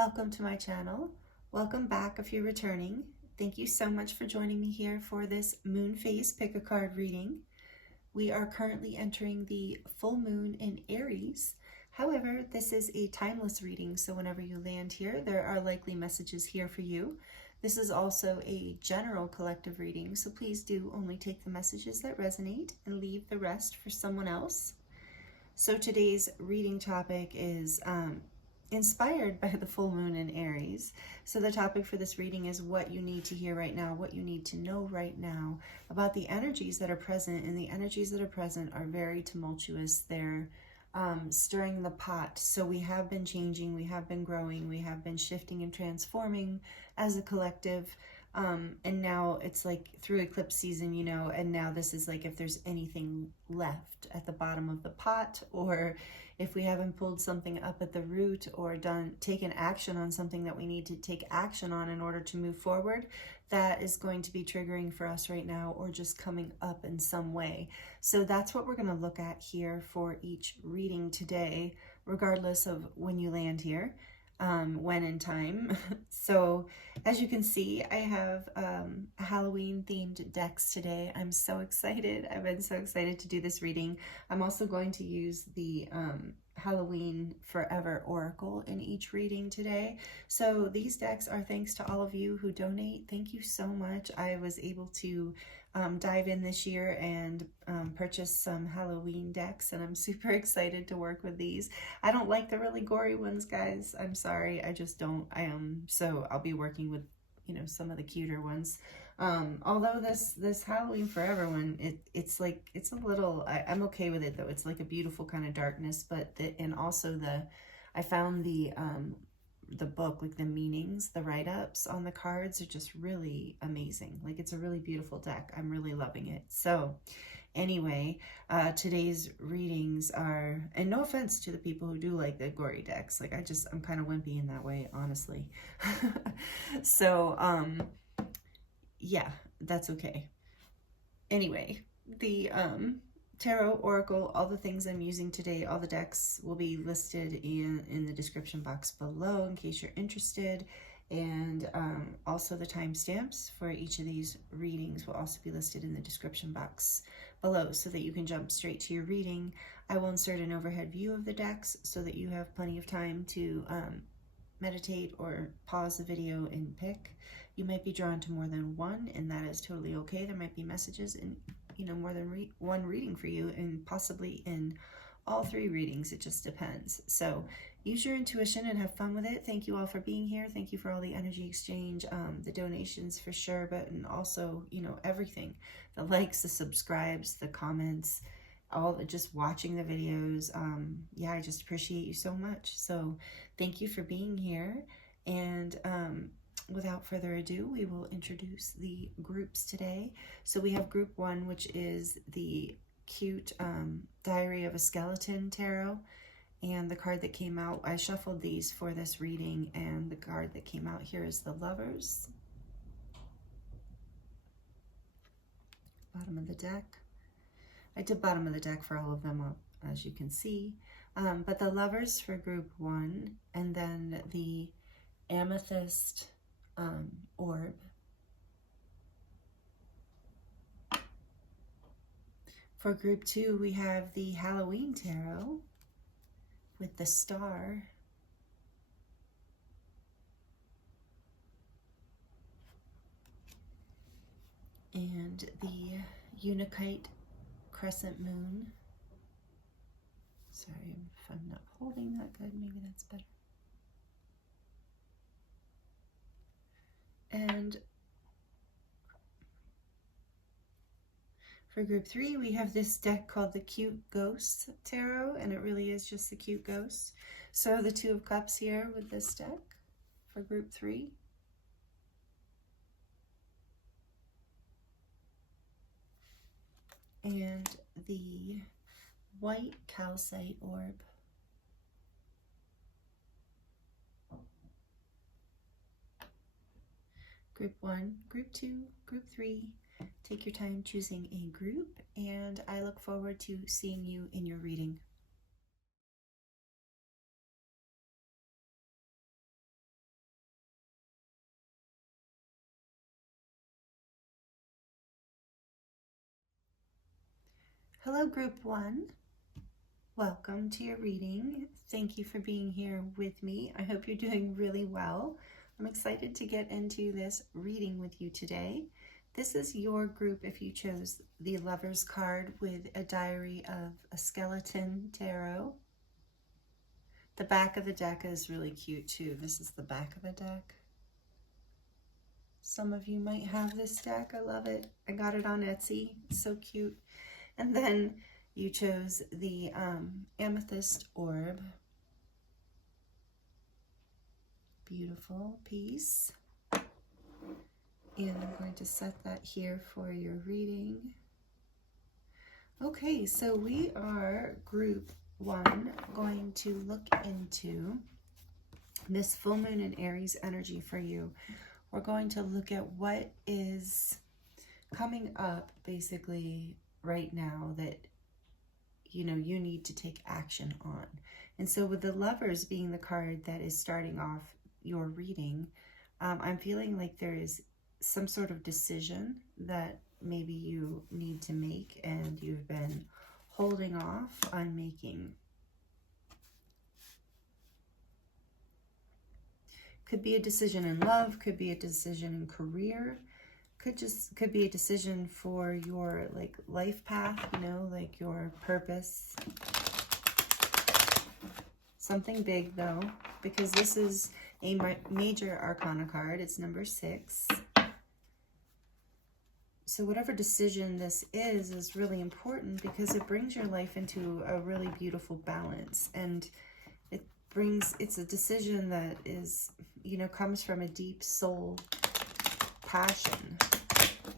Welcome to my channel. Welcome back if you're returning. Thank you so much for joining me here for this moon phase pick a card reading. We are currently entering the full moon in Aries. However, this is a timeless reading, so whenever you land here, there are likely messages here for you. This is also a general collective reading, so please do only take the messages that resonate and leave the rest for someone else. So today's reading topic is inspired by the full moon in Aries. So the topic for this reading is what you need to hear right now, what you need to know right now about the energies that are present. And the energies that are present are very tumultuous. They're stirring the pot. So we have been changing, we have been growing, we have been shifting and transforming as a collective. And now it's like through eclipse season, you know, and now this is like if there's anything left at the bottom of the pot, or if we haven't pulled something up at the root or taken action on something that we need to take action on in order to move forward, that is going to be triggering for us right now, or just coming up in some way. So that's what we're going to look at here for each reading today, regardless of when you land here. When in time. So as you can see, I have Halloween themed decks today. I'm so excited. I've been so excited to do this reading. I'm also going to use the Halloween Forever Oracle in each reading today. So these decks are thanks to all of you who donate. Thank you so much. I was able to dive in this year and purchase some Halloween decks, and I'm super excited to work with these. I don't like the really gory ones, guys. I'm sorry, I just don't. So I'll be working with, you know, some of the cuter ones. Although this Halloween Forever one, it's like, it's a little, I'm okay with it though. It's like a beautiful kind of darkness, but and also I found the book, like the meanings, the write-ups on the cards are just really amazing. Like, it's a really beautiful deck. I'm really loving it. So anyway, today's readings are, and no offense to the people who do like the gory decks, like I'm kind of wimpy in that way, honestly. So yeah, that's okay. Anyway, the Tarot, Oracle, all the things I'm using today, all the decks will be listed in the description box below in case you're interested. And also the timestamps for each of these readings will also be listed in the description box below so that you can jump straight to your reading. I will insert an overhead view of the decks so that you have plenty of time to meditate or pause the video and pick. You might be drawn to more than one, and that is totally okay. There might be messages in, you know, more than one reading for you, and possibly in all three readings. It just depends. So use your intuition and have fun with it. Thank you all for being here. Thank you for all the energy exchange, the donations for sure, but and also, you know, everything, the likes, the subscribes, the comments, all the just watching the videos. Yeah, I just appreciate you so much. So thank you for being here. And without further ado, we will introduce the groups today. So we have group one, which is the cute Diary of a Skeleton tarot. And the card that came out, I shuffled these for this reading, and the card that came out here is the Lovers. Bottom of the deck. I did bottom of the deck for all of them, as you can see. But the Lovers for group one, and then the Amethyst orb. For group two, we have the Halloween tarot with the star. And the Unakite Crescent moon. Sorry if I'm not holding that good, maybe that's better. And for group three, we have this deck called the Cute Ghost Tarot, and it really is just the cute ghost. So the Two of Cups here with this deck for group three. And the white calcite orb. Group one, group two, group three. Take your time choosing a group, and I look forward to seeing you in your reading. Hello, Group 1. Welcome to your reading. Thank you for being here with me. I hope you're doing really well. I'm excited to get into this reading with you today. This is your group if you chose the Lover's card with a diary of a skeleton tarot. The back of the deck is really cute too. This is the back of the deck. Some of you might have this deck. I love it. I got it on Etsy. It's so cute. And then you chose the Amethyst orb. Beautiful piece. And I'm going to set that here for your reading. Okay, so we are Group 1 going to look into this full moon in Aries energy for you. We're going to look at what is coming up basically right now that you need to take action on. And so with the Lovers being the card that is starting off your reading, I'm feeling like there is some sort of decision that maybe you need to make and you've been holding off on making. Could be a decision in love, could be a decision in career, could be a decision for your life path, like your purpose. Something big though, because this is a major arcana card. It's number 6. So whatever decision this is really important because it brings your life into a really beautiful balance, and it's a decision that is, comes from a deep soul passion.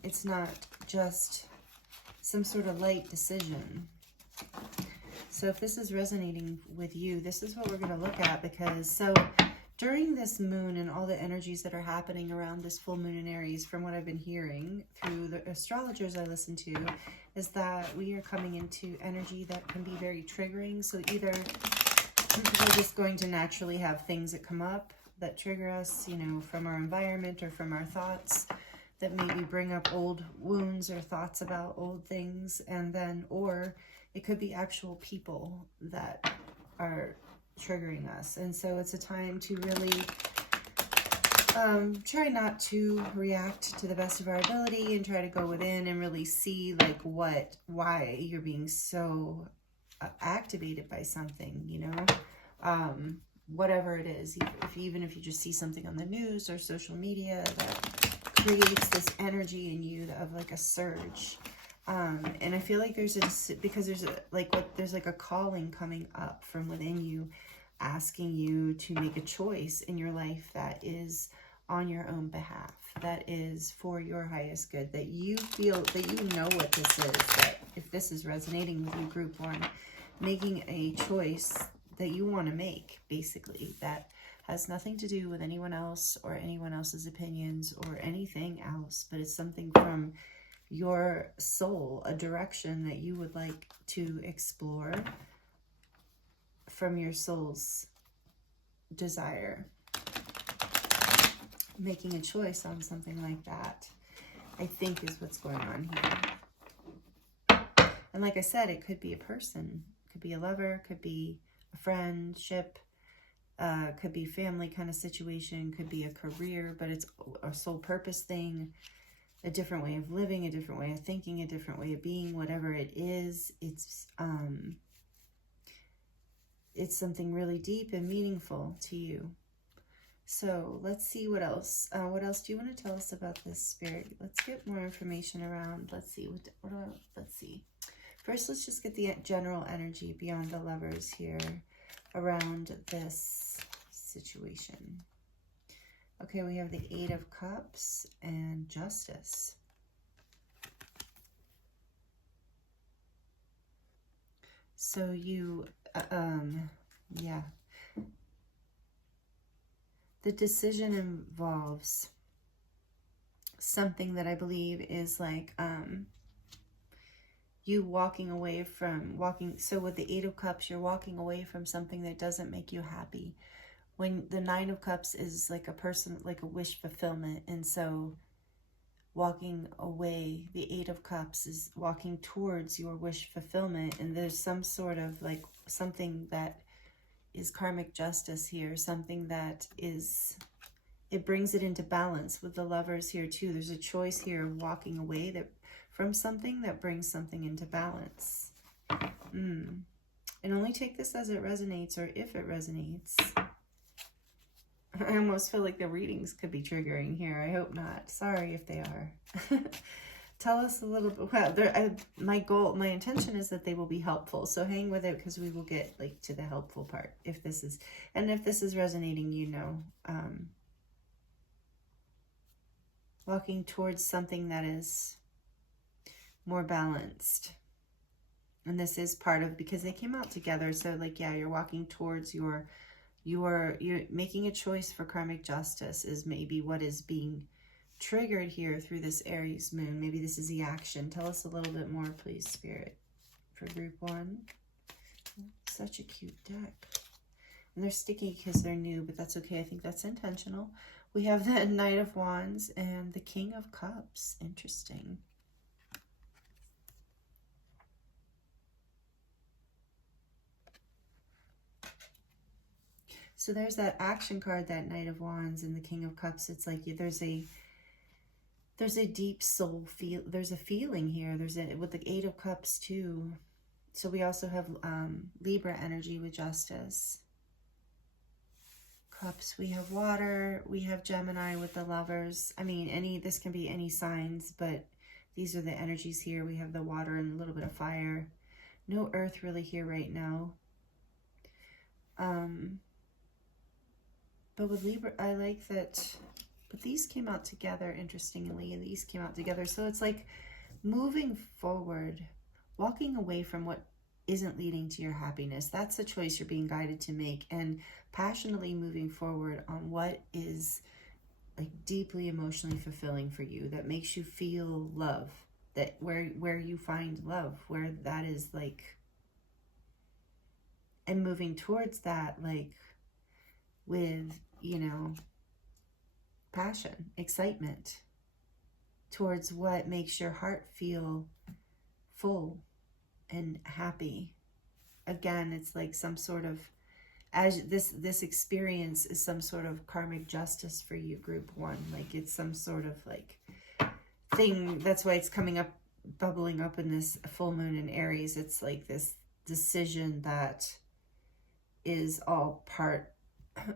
It's not just some sort of light decision. So if this is resonating with you, this is what we're going to look at, because during this moon and all the energies that are happening around this full moon in Aries, from what I've been hearing through the astrologers I listen to, is that we are coming into energy that can be very triggering. So either we're just going to naturally have things that come up that trigger us, from our environment or from our thoughts that maybe bring up old wounds or thoughts about old things, and then, or it could be actual people that are triggering us. And so it's a time to really try not to react to the best of our ability and try to go within and really see why you're being so activated by something, whatever it is. Even if you just see something on the news or social media that creates this energy in you of a surge. And I feel like there's a calling coming up from within you, asking you to make a choice in your life that is on your own behalf, that is for your highest good, that you feel that what this is, that if this is resonating with you, Group 1, making a choice that you want to make, basically, that has nothing to do with anyone else or anyone else's opinions or anything else, but it's something from your soul, a direction that you would like to explore from your soul's desire. Making a choice on something like that, I think, is what's going on here. And like I said, it could be a person, could be a lover, could be a friendship, could be family kind of situation, could be a career, but it's a soul purpose thing, a different way of living, a different way of thinking, a different way of being, whatever it is. It's something really deep and meaningful to you. So let's see what else. What else do you want to tell us about this, Spirit? Let's get more information around. Let's see. Let's see. First, let's just get the general energy beyond the Lovers here around this situation. Okay, we have the 8 of Cups and Justice. So you, yeah. The decision involves something that I believe is you walking away from, so with the 8 of Cups, you're walking away from something that doesn't make you happy. When the 9 of Cups is like a person, like a wish fulfillment. And so walking away. The Eight of Cups is walking towards your wish fulfillment, and there's some sort of like something that is karmic justice here, something that is, it brings it into balance with the Lovers here too. There's a choice here of walking away from something that brings something into balance. And only take this as it resonates, or if it resonates. I almost feel like the readings could be triggering here. I hope not. Sorry if they are. Tell us a little bit. Well, my intention is that they will be helpful. So hang with it, because we will get like to the helpful part. If this is resonating, you know, walking towards something that is more balanced. And this is part of, because they came out together. So like, yeah, you're walking towards you're making a choice for karmic justice is maybe what is being triggered here through this Aries moon. Maybe this is the action. Tell us a little bit more, please, Spirit, for group 1. Such a cute deck. And they're sticky because they're new, but that's okay. I think that's intentional. We have the Knight of Wands and the King of Cups. Interesting. So there's that action card, that Knight of Wands and the King of Cups. It's like there's a deep soul feel. There's a feeling here. With the Eight of Cups too. So we also have Libra energy with justice. Cups. We have water. We have Gemini with the Lovers. I mean, this can be any signs, but these are the energies here. We have the water and a little bit of fire. No earth really here right now. But with Libra, I like that. But these came out together, interestingly, and these came out together. So it's like moving forward, walking away from what isn't leading to your happiness. That's the choice you're being guided to make, and passionately moving forward on what is like deeply emotionally fulfilling for you, that makes you feel love, that where you find love, where that is like, and moving towards that, like with, you know, passion, excitement towards what makes your heart feel full and happy. Again, it's like some sort of, as this experience is some sort of karmic justice for you, group 1. Like it's some sort of like thing. That's why it's coming up, bubbling up in this full moon in Aries. It's like this decision that is all part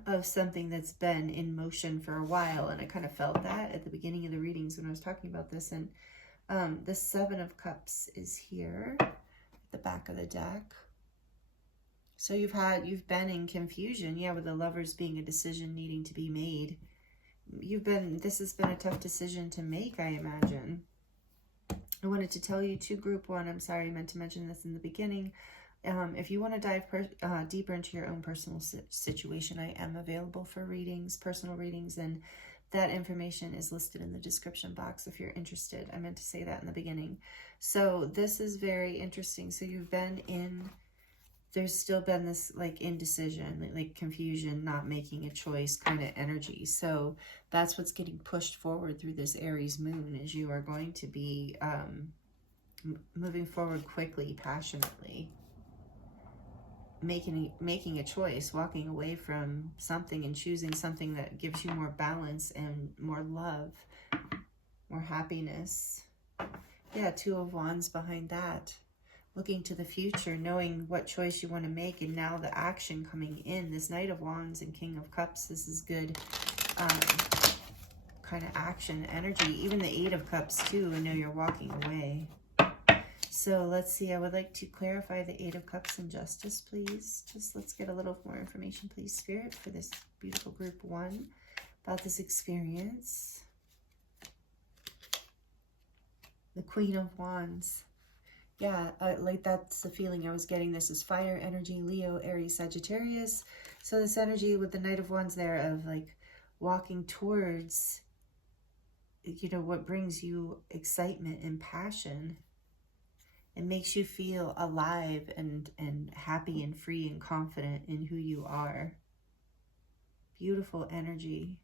of something that's been in motion for a while. And I kind of felt that at the beginning of the readings when I was talking about this. And the Seven of Cups is here at the back of the deck. So you've been in confusion, yeah, with the Lovers being a decision needing to be made. This has been a tough decision to make, I imagine. I wanted to tell you too, group 1, I'm sorry, I meant to mention this in the beginning. If you want to dive deeper into your own personal situation, I am available for readings, personal readings, and that information is listed in the description box if you're interested. I meant to say that in the beginning. So this is very interesting. So you've been in, there's still been this like indecision, like confusion, not making a choice kind of energy. So that's what's getting pushed forward through this Aries moon, is you are going to be moving forward quickly, passionately. Making a choice, walking away from something and choosing something that gives you more balance and more love, more happiness. Yeah, Two of Wands behind that. Looking to the future, knowing what choice you want to make, and now the action coming in. This Knight of Wands and King of Cups, this is good kind of action energy. Even the Eight of Cups too, I know you're walking away. So let's see, I would like to clarify the Eight of Cups and Justice, please. Just let's get a little more information, please, Spirit, for this beautiful group 1 about this experience. The Queen of Wands. Yeah, like that's the feeling I was getting. This is fire energy, Leo, Aries, Sagittarius. So this energy with the Knight of Wands there of like walking towards, you know, what brings you excitement and passion. It makes you feel alive and happy and free and confident in who you are. Beautiful energy.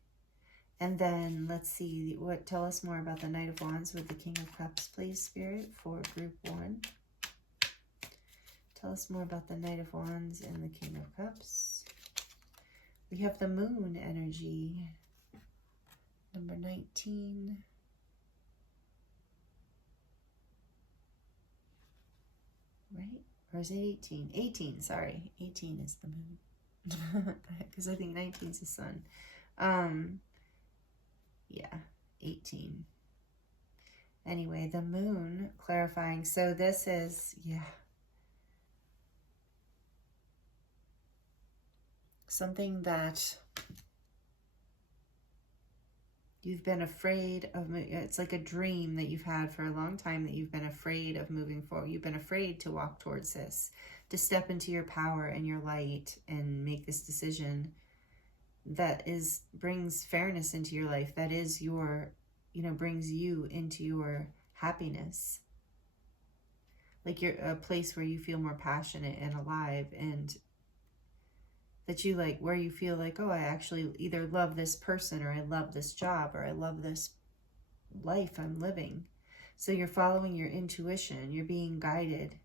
And then let's see, tell us more about the Knight of Wands with the King of Cups, please, Spirit, for group 1. Tell us more about the Knight of Wands and the King of Cups. We have the Moon energy, number 19. Right? Or is it 18? 18, sorry. 18 is the moon. Because I think 19 is the sun. Yeah, 18. Anyway, the moon clarifying. So this is, yeah, something that you've been afraid of. It's like a dream that you've had for a long time that you've been afraid of moving forward. You've been afraid to walk towards this, to step into your power and your light and make this decision that brings fairness into your life, that is your, brings you into your happiness. Like you're a place where you feel more passionate and alive, and that you like, where you feel like, oh, I actually either love this person, or I love this job, or I love this life I'm living. So you're following your intuition, you're being guided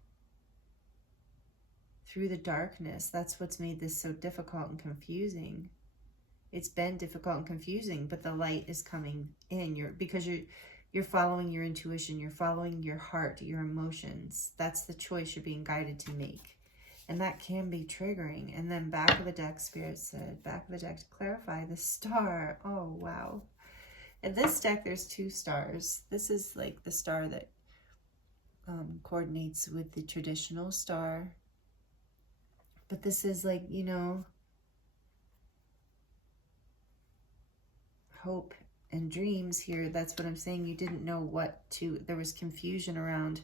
through the darkness. That's what's made this so difficult and confusing. It's been difficult and confusing, but the light is coming in. Because you're following your intuition, you're following your heart, your emotions. That's the choice you're being guided to make. And that can be triggering. And then back of the deck, Spirit said, back of the deck to clarify, the star. Oh, wow. In this deck, there's 2 stars. This is like the star that coordinates with the traditional star. But this is like, hope and dreams here. That's what I'm saying. You didn't know there was confusion around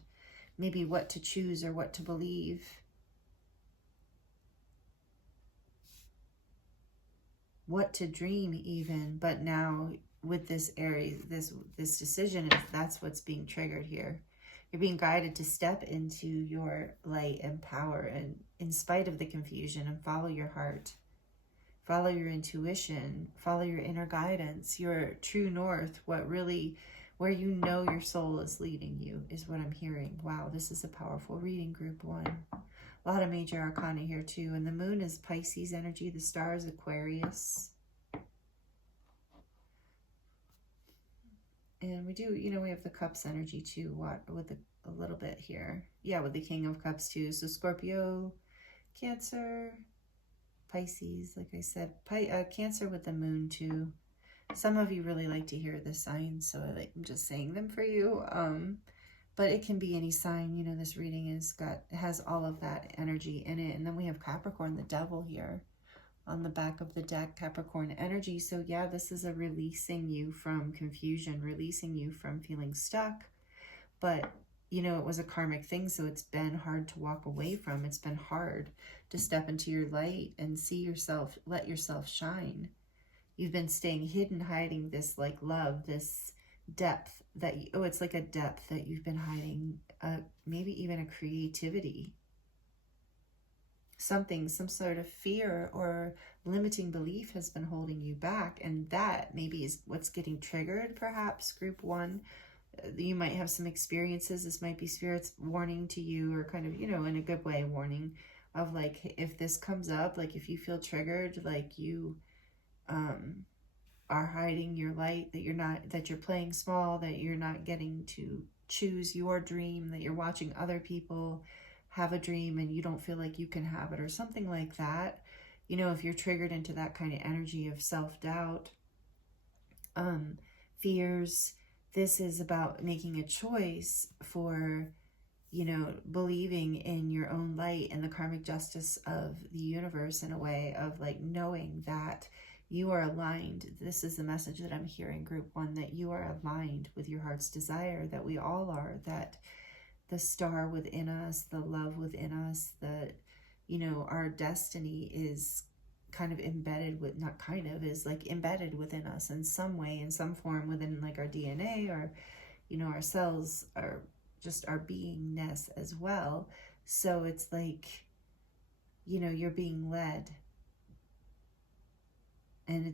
maybe what to choose or what to believe. What to dream even. But now with this Aries, this decision, that's what's being triggered here. You're being guided to step into your light and power, and in spite of the confusion, and follow your heart. Follow your intuition, follow your inner guidance, your true north, where you know your soul is leading you, is what I'm hearing. Wow, this is a powerful reading, group 1. A lot of major arcana here too. And the moon is Pisces energy, the star is Aquarius. And we do, we have the cups energy too, with a little bit here. Yeah, with the King of Cups too. So Scorpio, Cancer, Pisces, like I said, Cancer with the moon too. Some of you really like to hear the signs, so I'm just saying them for you. But it can be any sign. This reading has all of that energy in it. And then we have Capricorn, the devil here on the back of the deck, Capricorn energy. So yeah, this is a releasing you from confusion, releasing you from feeling stuck. But it was a karmic thing, so it's been hard to walk away from. It's been hard to step into your light and see yourself, let yourself shine. You've been staying hidden, hiding this like love, this depth that it's like a depth that you've been hiding, maybe even a creativity. Some sort of fear or limiting belief has been holding you back, and that maybe is what's getting triggered, perhaps, group 1. You might have some experiences. This might be spirits warning to you, or kind of, in a good way, warning of like, if this comes up, like if you feel triggered, like you are hiding your light, that you're playing small, that you're not getting to choose your dream, that you're watching other people have a dream and you don't feel like you can have it, or something like that. If you're triggered into that kind of energy of self-doubt, fears, this is about making a choice for, believing in your own light and the karmic justice of the universe, in a way of like knowing that you are aligned. This is the message that I'm hearing, group 1, that you are aligned with your heart's desire, that we all are, that the star within us, the love within us, that, our destiny is kind of embedded with, not kind of, is like embedded within us in some way, in some form, within like our DNA, or, our cells, are just our beingness as well. So it's like, you're being led, and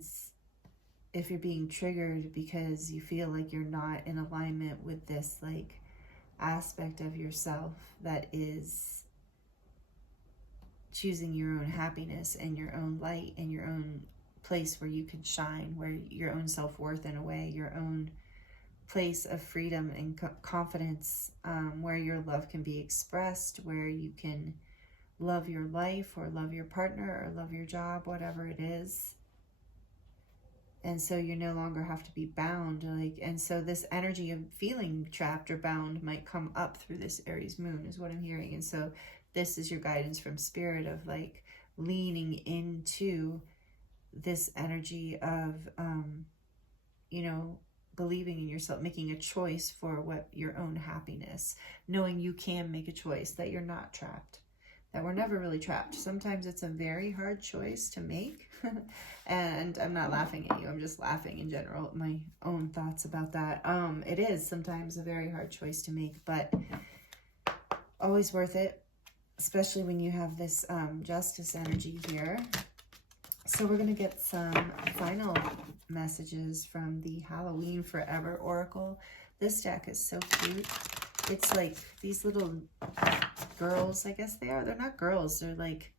if you're being triggered because you feel like you're not in alignment with this like aspect of yourself that is choosing your own happiness and your own light and your own place where you can shine, where your own self-worth in a way, your own place of freedom and confidence, where your love can be expressed, where you can love your life or love your partner or love your job, whatever it is. And so you no longer have to be bound, like, and so this energy of feeling trapped or bound might come up through this Aries moon is what I'm hearing. And so this is your guidance from spirit of like leaning into this energy of, you know, believing in yourself, making a choice for what your own happiness, knowing you can make a choice, that you're not trapped, that we're never really trapped. Sometimes it's a very hard choice to make. And I'm not laughing at you, I'm just laughing in general, my own thoughts about that. It is sometimes a very hard choice to make, but always worth it, especially when you have this justice energy here. So we're going to get some final messages from the Halloween Forever Oracle. This deck is so cute. It's like these little girls, I guess they are. They're not girls. They're like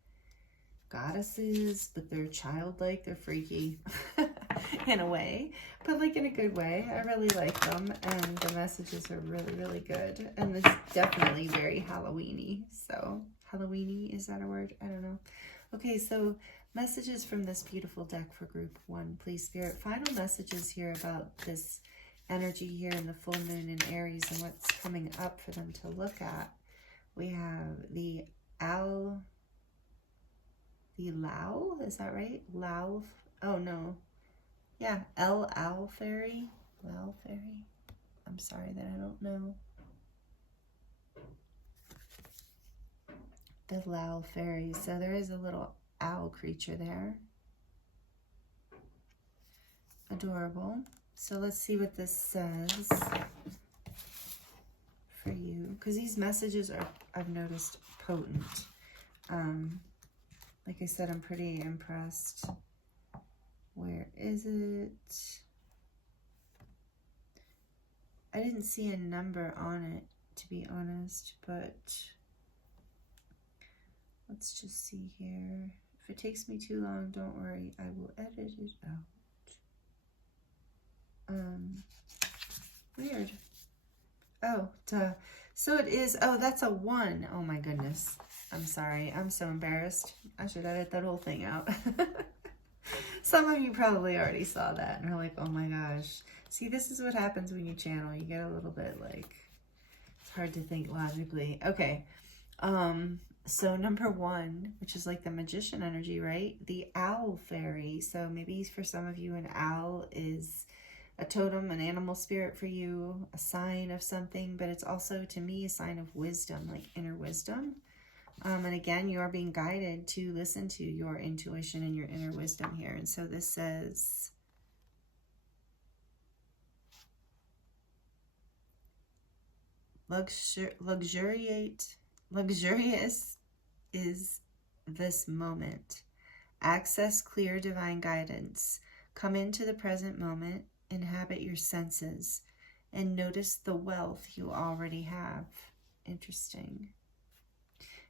goddesses, but they're childlike. They're freaky in a way, but like in a good way. I really like them, and the messages are really, really good. And it's definitely very Halloween-y. So Halloween-y, is that a word? I don't know. Okay, so messages from this beautiful deck for group 1, please, Spirit. Final messages here about this energy here in the full moon in Aries and what's coming up for them to look at. We have the Lao, is that right? Lao, oh no. Yeah, Owl Fairy. Lao Fairy. I'm sorry that I don't know. The Lao Fairy. So there is a little owl creature there. Adorable. So let's see what this says for you, because these messages are, I've noticed, potent. Like I said, I'm pretty impressed. Where is it? I didn't see a number on it, to be honest, but let's just see here. If it takes me too long, don't worry, I will edit it out. Weird. Oh, duh. So it is, oh, that's a 1. Oh my goodness. I'm sorry. I'm so embarrassed. I should edit that whole thing out. Some of you probably already saw that and are like, oh my gosh. See, this is what happens when you channel. You get a little bit like, it's hard to think logically. Okay. So number 1, which is like the magician energy, right? The Owl Fairy. So maybe for some of you, an owl is a totem, an animal spirit for you, a sign of something, but it's also, to me, a sign of wisdom, like inner wisdom. And again, you are being guided to listen to your intuition and your inner wisdom here. And so this says, luxurious is this moment. Access clear divine guidance. Come into the present moment, inhabit your senses, and notice the wealth you already have. Interesting.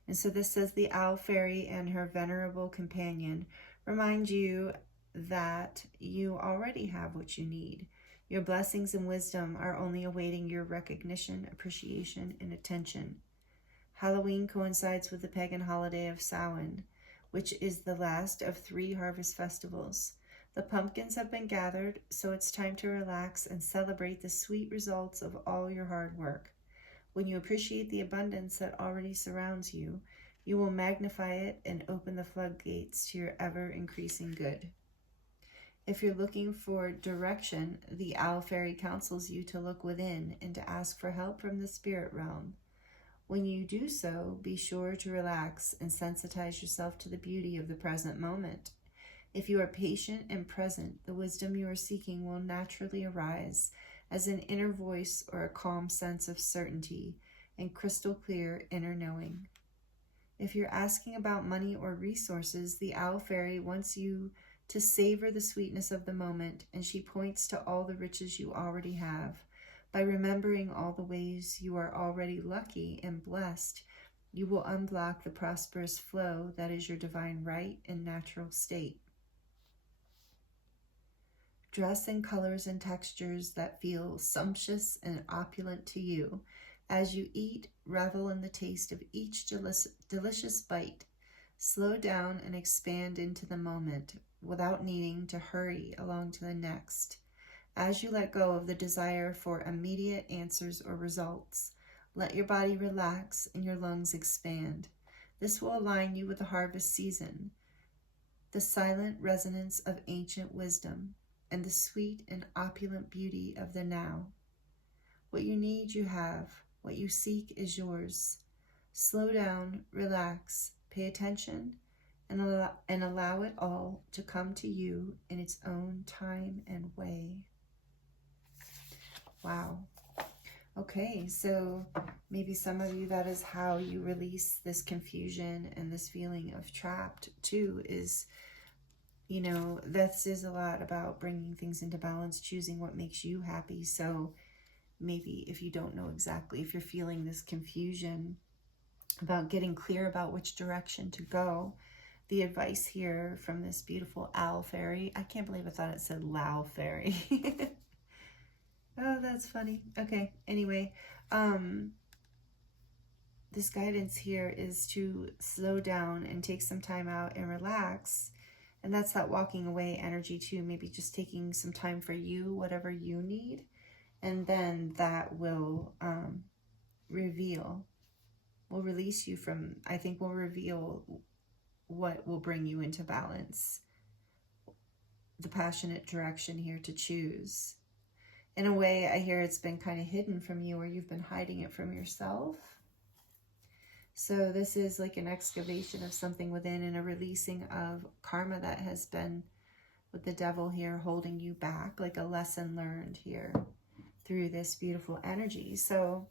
And so this says the Owl Fairy and her venerable companion remind you that you already have what you need. Your blessings and wisdom are only awaiting your recognition, appreciation, and attention. Halloween coincides with the pagan holiday of Samhain, which is the last of 3 harvest festivals. The pumpkins have been gathered, so it's time to relax and celebrate the sweet results of all your hard work. When you appreciate the abundance that already surrounds you, you will magnify it and open the floodgates to your ever-increasing good. If you're looking for direction, the Owl Fairy counsels you to look within and to ask for help from the spirit realm. When you do so, be sure to relax and sensitize yourself to the beauty of the present moment. If you are patient and present, the wisdom you are seeking will naturally arise as an inner voice or a calm sense of certainty and crystal clear inner knowing. If you're asking about money or resources, the Owl Fairy wants you to savor the sweetness of the moment, and she points to all the riches you already have. By remembering all the ways you are already lucky and blessed, you will unblock the prosperous flow that is your divine right and natural state. Dress in colors and textures that feel sumptuous and opulent to you. As you eat, revel in the taste of each delicious bite. Slow down and expand into the moment without needing to hurry along to the next. As you let go of the desire for immediate answers or results, let your body relax and your lungs expand. This will align you with the harvest season, the silent resonance of ancient wisdom, and the sweet and opulent beauty of the now. What you need, you have. What you seek is yours. Slow down, relax, pay attention, and allow it all to come to you in its own time and way. Wow. Okay, so maybe some of you, that is how you release this confusion and this feeling of trapped too, is, you know, this is a lot about bringing things into balance, choosing what makes you happy. So maybe if you don't know exactly, if you're feeling this confusion about getting clear about which direction to go, the advice here from this beautiful owl fairy, I can't believe I thought it said Lao fairy. Oh, that's funny. Okay, anyway, this guidance here is to slow down and take some time out and relax. And that's that walking away energy too, maybe just taking some time for you, whatever you need. And then that will will release you from, I think will reveal what will bring you into balance. The passionate direction here to choose. In a way, I hear it's been kind of hidden from you, or you've been hiding it from yourself. So this is like an excavation of something within and a releasing of karma that has been with the devil here holding you back, like a lesson learned here through this beautiful energy. So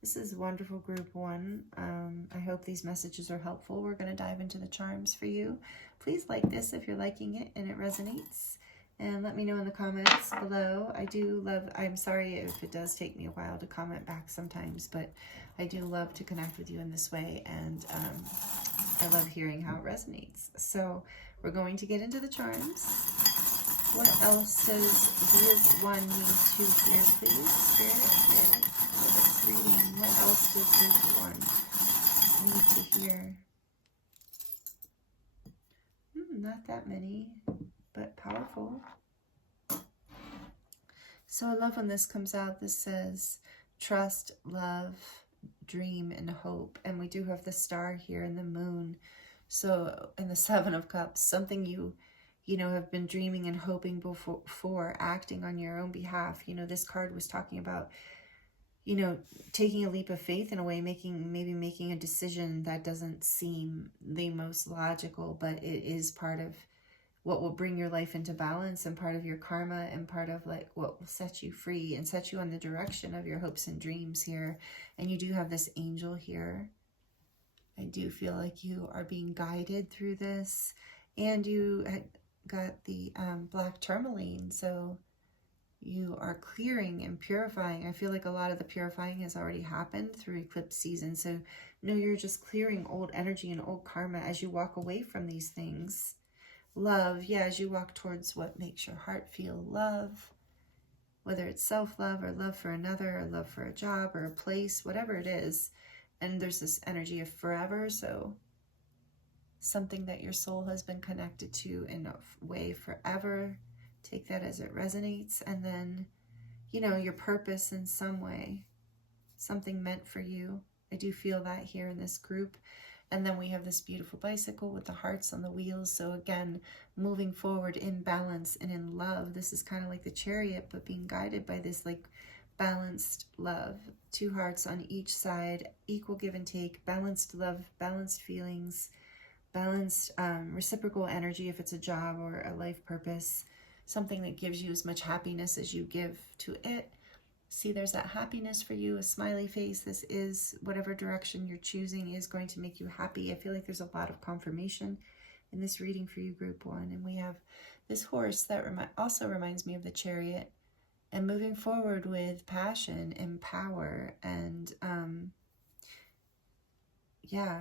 this is wonderful, group one. I hope these messages are helpful. We're going to dive into the charms for you. Please like this if you're liking it and it resonates. And let me know in the comments below. I'm sorry if it does take me a while to comment back sometimes, but I do love to connect with you in this way. And I love hearing how it resonates. So we're going to get into the charms. What else does group one need to hear, please? Spirit, for this reading. What else does group one need to hear? Not that many, but powerful. So I love when this comes out. This says trust, love, dream, and hope. And we do have the star here and the moon. So in the Seven of Cups, something you have been dreaming and hoping before, acting on your own behalf. This card was talking about, taking a leap of faith in a way, maybe making a decision that doesn't seem the most logical, but it is part of what will bring your life into balance and part of your karma and part of like what will set you free and set you on the direction of your hopes and dreams here. And you do have this angel here. I do feel like you are being guided through this, and you got the black tourmaline, so you are clearing and purifying. I feel like a lot of the purifying has already happened through eclipse season. So no, you're just clearing old energy and old karma as you walk away from these things. Love, yeah, as you walk towards what makes your heart feel love, whether it's self-love or love for another or love for a job or a place, whatever it is. And there's this energy of forever, so something that your soul has been connected to in a way forever. Take that as it resonates. And then, your purpose in some way, something meant for you. I do feel that here in this group. And then we have this beautiful bicycle with the hearts on the wheels. So again, moving forward in balance and in love. This is kind of like the Chariot, but being guided by this like balanced love. 2 hearts on each side, equal give and take, balanced love, balanced feelings, balanced reciprocal energy if it's a job or a life purpose. Something that gives you as much happiness as you give to it. See, there's that happiness for you, a smiley face. This is whatever direction you're choosing is going to make you happy. I feel like there's a lot of confirmation in this reading for you, group one. And we have this horse that also reminds me of the Chariot, and moving forward with passion and power and, yeah,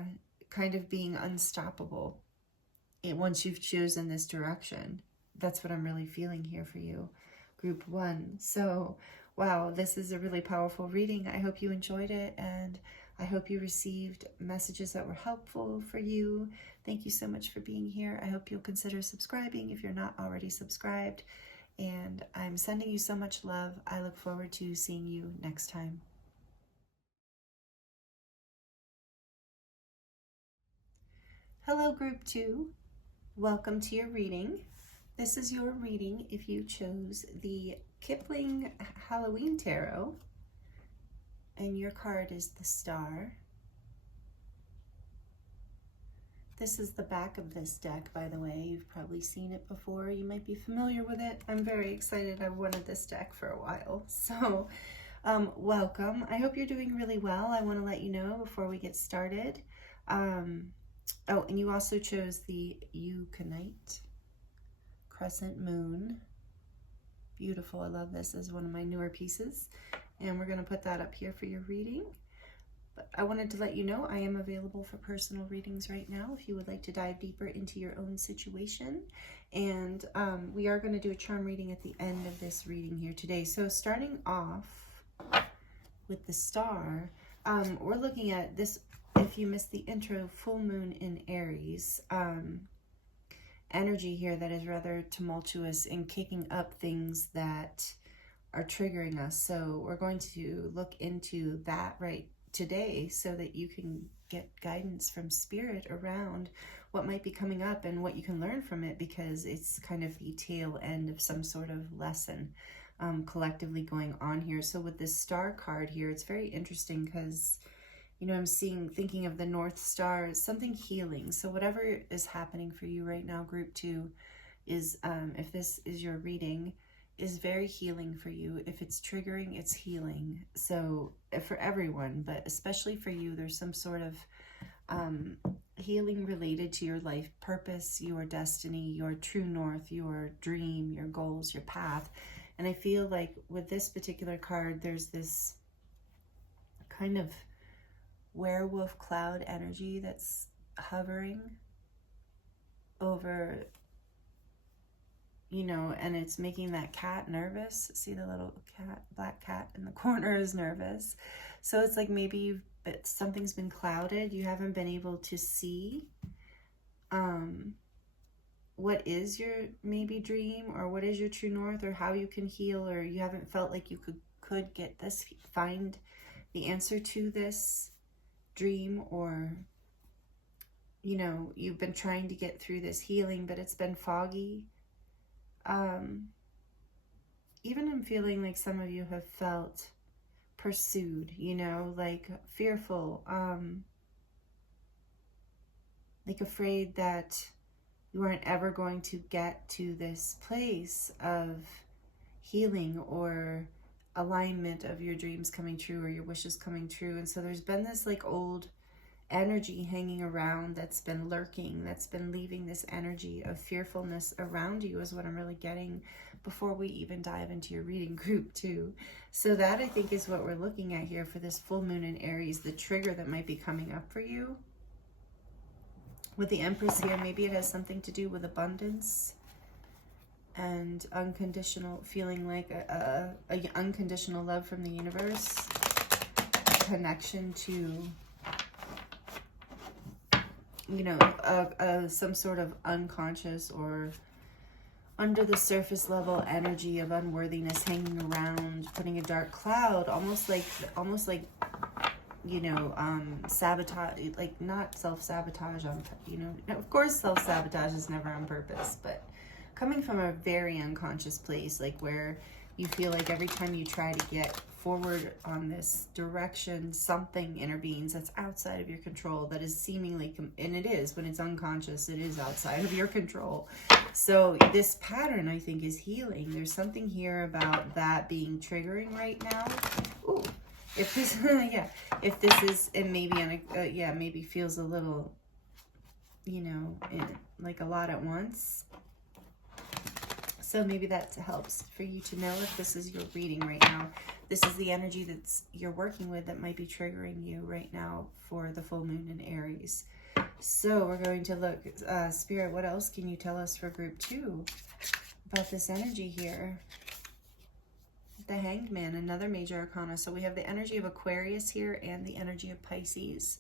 kind of being unstoppable once you've chosen this direction. That's what I'm really feeling here for you, group 1. So, wow, this is a really powerful reading. I hope you enjoyed it, and I hope you received messages that were helpful for you. Thank you so much for being here. I hope you'll consider subscribing if you're not already subscribed. And I'm sending you so much love. I look forward to seeing you next time. Hello, group 2. Welcome to your reading. This is your reading if you chose the Kipling Halloween Tarot, and your card is the Star. This is the back of this deck, by the way. You've probably seen it before. You might be familiar with it. I'm very excited. I've wanted this deck for a while. So, welcome. I hope you're doing really well. I want to let you know before we get started. Oh, and you also chose the Unakite Crescent Moon. Beautiful. I love this. This is one of my newer pieces. And we're going to put that up here for your reading. But I wanted to let you know I am available for personal readings right now if you would like to dive deeper into your own situation. And we are going to do a charm reading at the end of this reading here today. So starting off with the Star, we're looking at this, if you missed the intro, full moon in Aries. Energy here that is rather tumultuous and kicking up things that are triggering us. So we're going to look into that right today so that you can get guidance from Spirit around what might be coming up and what you can learn from it, because it's kind of the tail end of some sort of lesson collectively going on here. So with this Star card here, it's very interesting because, you know, I'm thinking of the North Star, something healing. So whatever is happening for you right now, group 2, is, if this is your reading, is very healing for you. If it's triggering, it's healing. So for everyone, but especially for you, there's some sort of healing related to your life purpose, your destiny, your true north, your dream, your goals, your path. And I feel like with this particular card, there's this kind of werewolf cloud energy that's hovering over, you know, and it's making that cat nervous. See the little cat, black cat in the corner is nervous. So it's like maybe something's been clouded. You haven't been able to see what is your maybe dream, or what is your true north, or how you can heal, or you haven't felt like you could get this, find the answer to this dream, or, you know, you've been trying to get through this healing, but it's been foggy. Even I'm feeling like some of you have felt pursued, you know, like fearful, like afraid that you aren't ever going to get to this place of healing or alignment of your dreams coming true or your wishes coming true. And so there's been this like old energy hanging around that's been lurking, that's been leaving this energy of fearfulness around you, is what I'm really getting before we even dive into your reading, group 2. So that, I think, is what we're looking at here for this full moon in Aries, the trigger that might be coming up for you. With the Empress here, maybe it has something to do with abundance and unconditional, feeling like a unconditional love from the universe, connection to, you know, some sort of unconscious or under the surface level energy of unworthiness hanging around, putting a dark cloud, almost like, you know, sabotage, like not self-sabotage on, you know, of course self-sabotage is never on purpose, but coming from a very unconscious place, like where you feel like every time you try to get forward on this direction, something intervenes that's outside of your control, that is seemingly, and it is, when it's unconscious, it is outside of your control. So this pattern, I think, is healing. There's something here about that being triggering right now. Ooh, if this, yeah, if this is, and maybe, yeah, maybe feels a little, you know, like a lot at once. So maybe that helps for you to know if this is your reading right now. This is the energy that's you're working with that might be triggering you right now for the full moon in Aries. So we're going to look, Spirit, what else can you tell us for group 2 about this energy here? The Hanged Man, another major arcana. So we have the energy of Aquarius here and the energy of Pisces,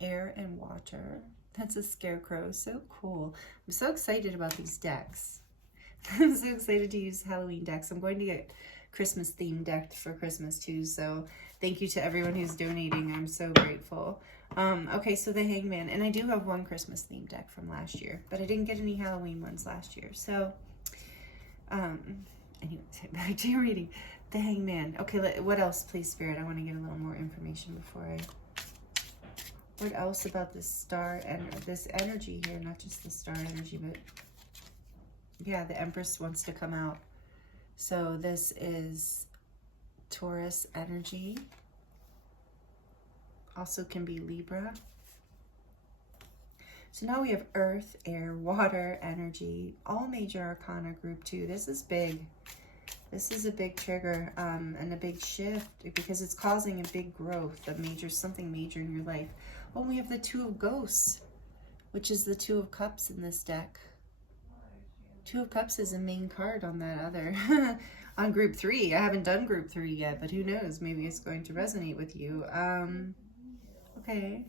air and water. That's a scarecrow. So cool. I'm so excited about these decks. I'm so excited to use Halloween decks. I'm going to get Christmas themed decked for Christmas too. So thank you to everyone who's donating. I'm so grateful. Okay, so the Hangman. And I do have one Christmas themed deck from last year, but I didn't get any Halloween ones last year. So, anyway, back to your reading. The Hangman. Okay, what else, please, Spirit? I want to get a little more information before I... What else about this star and this energy here? Not just the star energy, but... Yeah, the Empress wants to come out. So this is Taurus energy. Also can be Libra. So now we have earth, air, water, energy, all major arcana group 2. This is big. This is a big trigger and a big shift because it's causing a big growth, something major in your life. Well, we have the Two of Ghosts, which is the Two of Cups in this deck. Two of Cups is a main card on that other, on group 3. I haven't done group 3 yet, but who knows? Maybe it's going to resonate with you. Okay.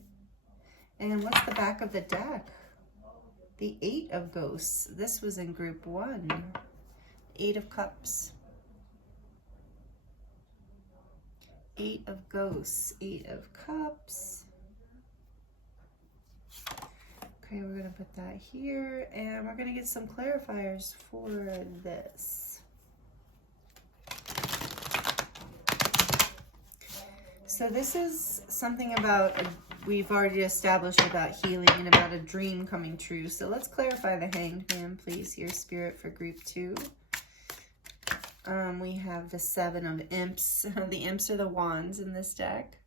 And what's the back of the deck? The Eight of Ghosts. This was in group 1. Eight of Cups. Eight of Ghosts. Eight of Cups. Okay, we're going to put that here, and we're going to get some clarifiers for this. So this is something about, we've already established about healing and about a dream coming true. So let's clarify the Hanged Man, please, here, Spirit, for group 2. We have the Seven of Imps. The Imps are the wands in this deck.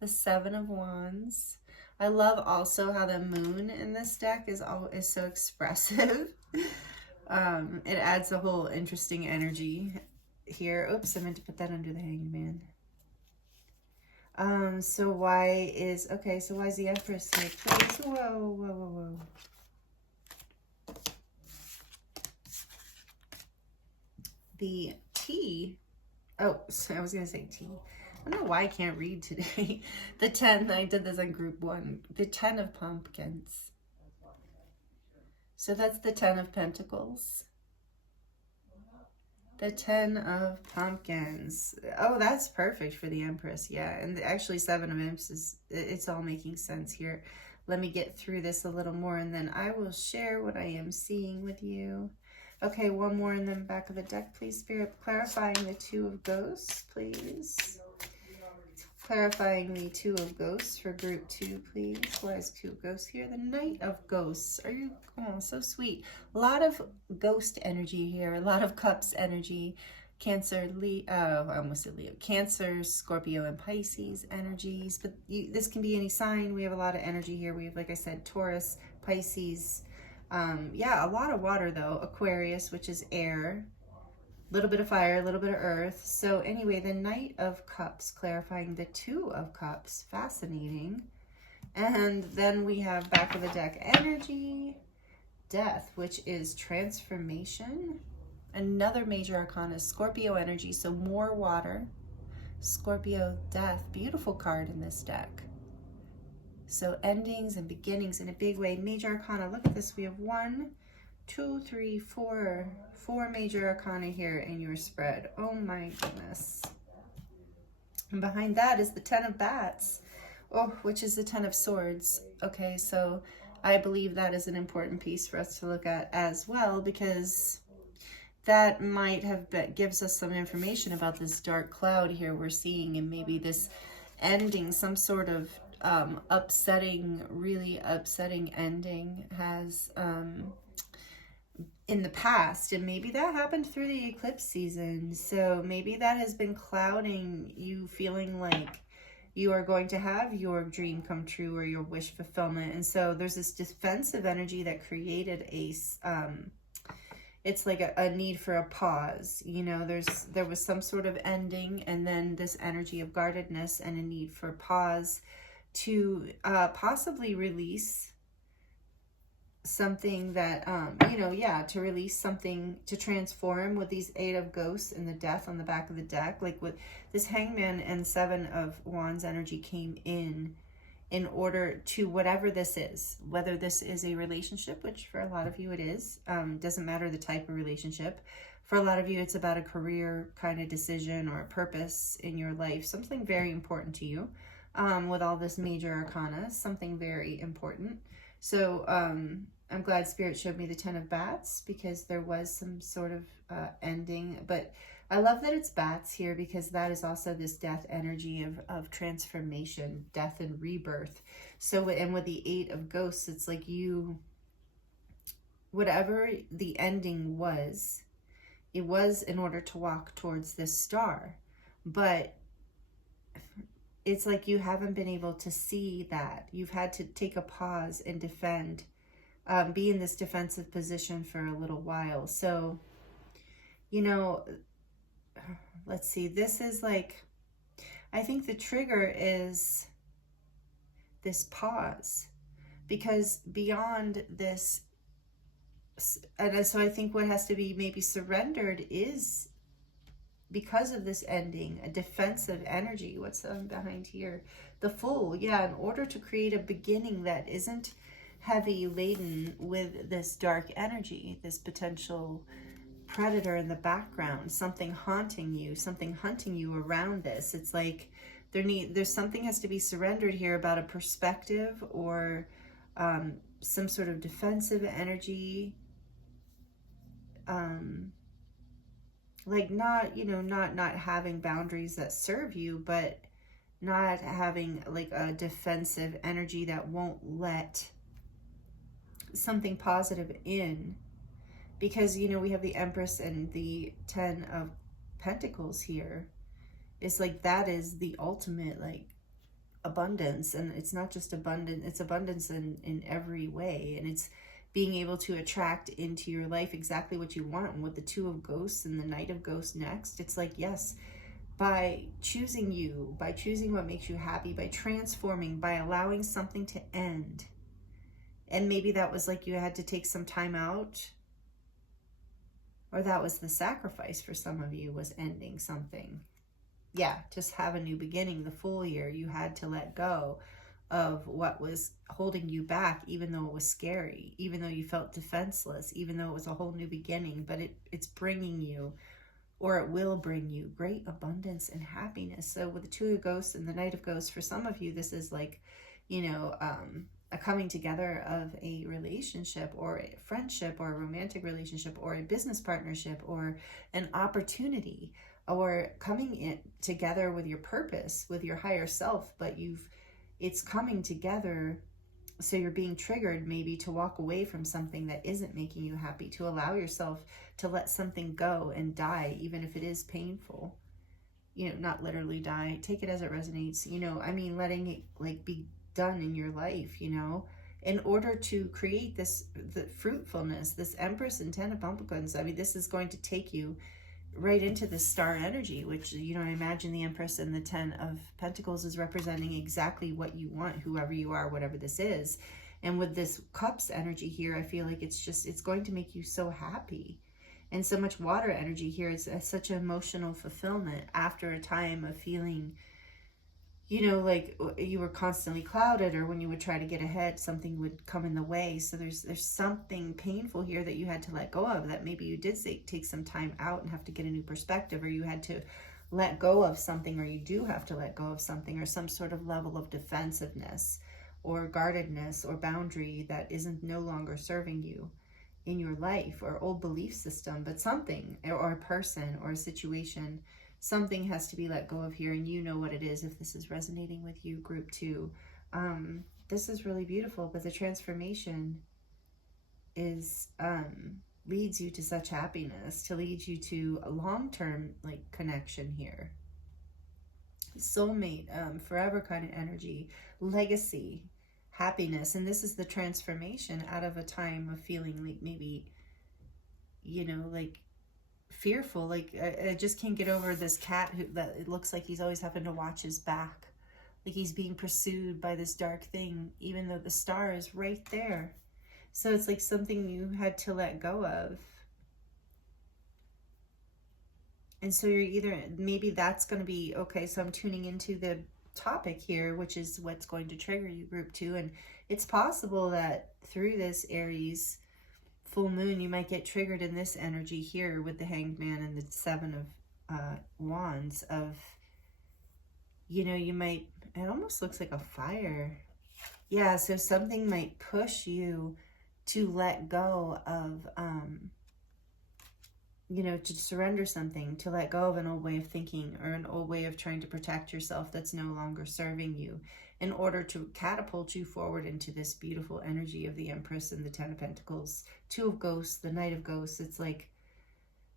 The Seven of Wands. I love also how the moon in this deck is so expressive. It adds a whole interesting energy here. Oops, I meant to put that under the Hanged Man. So why is the Empress here, please? Whoa. The T. Oh, so I was going to say T. I don't know why I can't read today. The 10, I did this on group 1. The 10 of Pumpkins. So that's the 10 of Pentacles. The 10 of Pumpkins. Oh, that's perfect for the Empress. Yeah, and actually 7 of Imps it's all making sense here. Let me get through this a little more and then I will share what I am seeing with you. Okay, one more in the back of the deck, please, Spirit. Clarifying the Two of Ghosts, please. Clarifying the Two of Ghosts for group 2, please. Why is Two of Ghosts here? The Knight of Ghosts. Are you, oh, so sweet. A lot of ghost energy here. A lot of Cups energy. Cancer, I almost said Leo. Cancer, Scorpio, and Pisces energies. But this can be any sign. We have a lot of energy here. We have, like I said, Taurus, Pisces. Yeah, a lot of water, though. Aquarius, which is air. A little bit of fire, a little bit of earth. So anyway, the Knight of Cups, clarifying the Two of Cups. Fascinating. And then we have back of the deck energy, Death, which is transformation. Another major arcana is Scorpio energy, so more water. Scorpio, Death, beautiful card in this deck. So endings and beginnings in a big way. Major arcana, look at this. We have 1, 2, 3, 4 major arcana here in your spread. Oh my goodness. And behind that is the 10 of Bats, which is the 10 of Swords. Okay, so I believe that is an important piece for us to look at as well, because that might have gives us some information about this dark cloud here we're seeing, and maybe this ending, some sort of really upsetting ending has in the past, and maybe that happened through the eclipse season. So maybe that has been clouding you, feeling like you are going to have your dream come true or your wish fulfillment. And so there's this defensive energy that created it's like a need for a pause. You know, there was some sort of ending, and then this energy of guardedness and a need for pause to possibly release something that, you know, yeah, to release something, to transform with these 8 of Ghosts and the Death on the back of the deck. Like with this Hangman and 7 of Wands energy came in order to whatever this is, whether this is a relationship, which for a lot of you it is, doesn't matter the type of relationship. For a lot of you, it's about a career kind of decision or a purpose in your life, something very important to you. With all this major arcana, something very important. So I'm glad Spirit showed me the 10 of Bats, because there was some sort of ending. But I love that it's bats here, because that is also this death energy of transformation, death and rebirth. So, and with the 8 of Ghosts, it's like you, whatever the ending was, it was in order to walk towards this star. But it's like you haven't been able to see that. You've had to take a pause and defend, be in this defensive position for a little while. So, you know, let's see, this is like, I think the trigger is this pause, because beyond this, and so I think what has to be maybe surrendered is, because of this ending, a defensive energy. What's behind here? The Fool. Yeah, in order to create a beginning that isn't heavy laden with this dark energy, this potential predator in the background, something haunting you, something hunting you around this. It's like there's something has to be surrendered here about a perspective, or some sort of defensive energy. Like not, you know, not having boundaries that serve you, but not having like a defensive energy that won't let something positive in. Because, you know, we have the Empress and the 10 of Pentacles here. It's like that is the ultimate like abundance, and it's not just abundance, it's abundance in every way, and it's being able to attract into your life exactly what you want. And with the 2 of Ghosts and the Knight of Ghosts next, it's like, yes, by choosing you, by choosing what makes you happy, by transforming, by allowing something to end. And maybe that was like you had to take some time out, or that was the sacrifice for some of you, was ending something. Yeah, just have a new beginning. The Fool here, you had to let go of what was holding you back, even though it was scary, even though you felt defenseless, even though it was a whole new beginning. But it's bringing you, or it will bring you, great abundance and happiness. So with the 2 of Ghosts and the Knight of Ghosts, for some of you, this is like, you know, a coming together of a relationship, or a friendship, or a romantic relationship, or a business partnership, or an opportunity, or coming in together with your purpose, with your higher self. But it's coming together, so you're being triggered maybe to walk away from something that isn't making you happy, to allow yourself to let something go and die, even if it is painful. You know, not literally die, take it as it resonates, you know, I mean, letting it like be done in your life, you know, in order to create the fruitfulness, this Empress and 10 of Pentacles. I mean, this is going to take you right into the star energy, which, you know, I imagine the Empress and the 10 of Pentacles is representing exactly what you want, whoever you are, whatever this is. And with this Cups energy here, I feel like it's going to make you so happy. And so much water energy here is such emotional fulfillment after a time of feeling, you know, like you were constantly clouded, or when you would try to get ahead, something would come in the way. So there's something painful here that you had to let go of, that maybe you did take some time out and have to get a new perspective, or you had to let go of something, or you do have to let go of something, or some sort of level of defensiveness or guardedness or boundary that isn't no longer serving you in your life, or old belief system. But something, or a person, or a situation, something has to be let go of here, and you know what it is if this is resonating with you, group 2. This is really beautiful, but the transformation is leads you to such happiness, to lead you to a long-term like connection here. Soulmate, forever kind of energy, legacy, happiness. And this is the transformation out of a time of feeling like maybe, you know, like fearful. Like I just can't get over this cat that it looks like he's always having to watch his back. Like he's being pursued by this dark thing, even though the star is right there. So it's like something you had to let go of. And so you're either, maybe that's going to be, okay, so I'm tuning into the topic here, which is what's going to trigger you, group 2. And it's possible that through this Aries full moon, you might get triggered in this energy here with the Hanged Man and the 7 of Wands of, you know, you might, it almost looks like a fire. Yeah, so something might push you to let go of, you know, to surrender something, to let go of an old way of thinking or an old way of trying to protect yourself that's no longer serving you, in order to catapult you forward into this beautiful energy of the Empress and the 10 of Pentacles, 2 of Ghosts, the Knight of Ghosts. It's like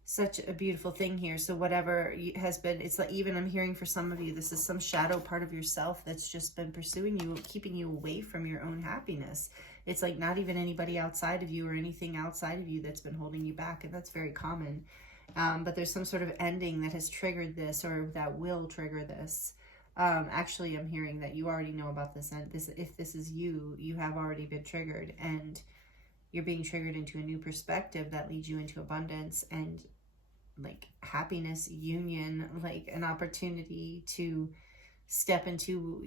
such a beautiful thing here. So whatever has been, it's like, even I'm hearing for some of you, this is some shadow part of yourself that's just been pursuing you, keeping you away from your own happiness. It's like not even anybody outside of you or anything outside of you that's been holding you back. And that's very common. But there's some sort of ending that has triggered this, or that will trigger this. Actually, I'm hearing that you already know about this. And if this is you, you have already been triggered, and you're being triggered into a new perspective that leads you into abundance and like happiness, union, like an opportunity to step into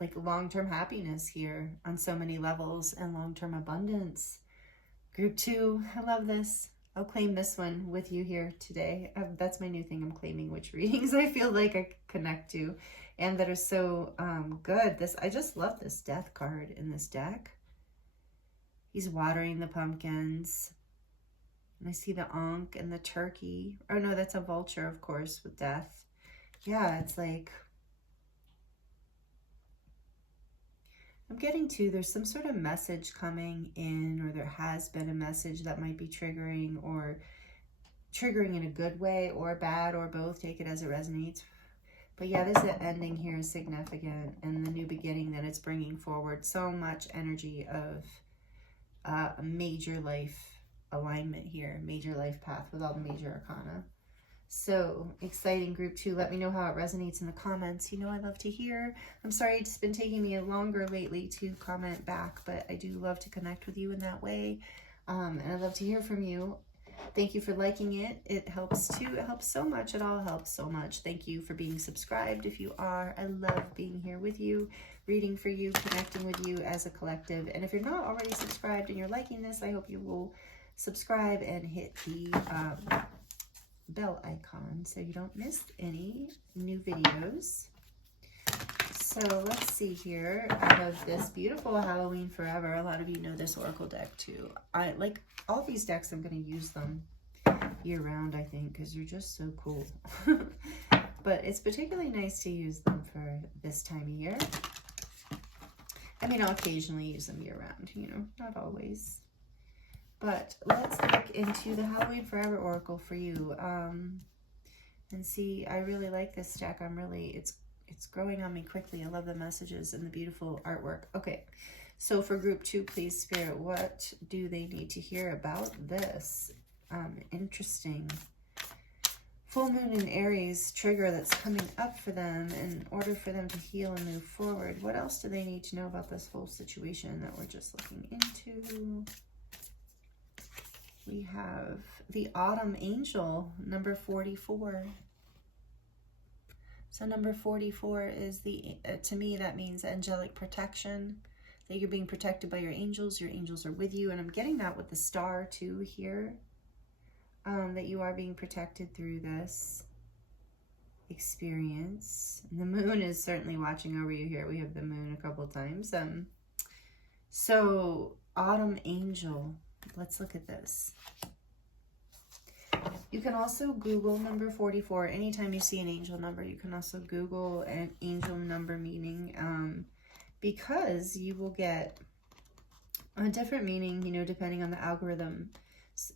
like long-term happiness here on so many levels, and long-term abundance. Group 2, I love this. I'll claim this one with you here today. That's my new thing. I'm claiming which readings I feel like I connect to and that are so good. I just love this Death card in this deck. He's watering the pumpkins. And I see the Ankh and the turkey. Oh no, that's a vulture, of course, with Death. Yeah, it's like, I'm getting to, there's some sort of message coming in, or there has been a message that might be triggering, or triggering in a good way or bad, or both. Take it as it resonates. But yeah, this ending here is significant, and the new beginning that it's bringing forward. So much energy of a major life alignment here, major life path with all the major arcana. So exciting, group 2. Let me know how it resonates in the comments. You know, I love to hear. I'm sorry it's been taking me longer lately to comment back, but I do love to connect with you in that way. And I love to hear from you. Thank you for liking it. It helps too. It helps so much. It all helps so much. Thank you for being subscribed if you are. I love being here with you, reading for you, connecting with you as a collective. And if you're not already subscribed and you're liking this, I hope you will subscribe and hit the bell icon so you don't miss any new videos. So let's see here. I have this beautiful Halloween Forever. A lot of you know this Oracle deck too. I like all these decks. I'm going to use them year round, I think, because they're just so cool. But it's particularly nice to use them for this time of year. I mean, I'll occasionally use them year round, you know, not always. But let's look into the Halloween Forever Oracle for you. And see, I really like this deck. It's growing on me quickly. I love the messages and the beautiful artwork. Okay, so for group 2, please, Spirit, what do they need to hear about this? Interesting. Full moon in Aries trigger that's coming up for them in order for them to heal and move forward. What else do they need to know about this whole situation that we're just looking into? We have the Autumn Angel, number 44. So number 44 is to me, that means angelic protection, that you're being protected by your angels are with you. And I'm getting that with the star too here, that you are being protected through this experience. And the moon is certainly watching over you here. We have the moon a couple times. So Autumn Angel, let's look at this. You can also Google number 44. Anytime you see an angel number, you can also Google an angel number meaning, because you will get a different meaning, you know, depending on the algorithm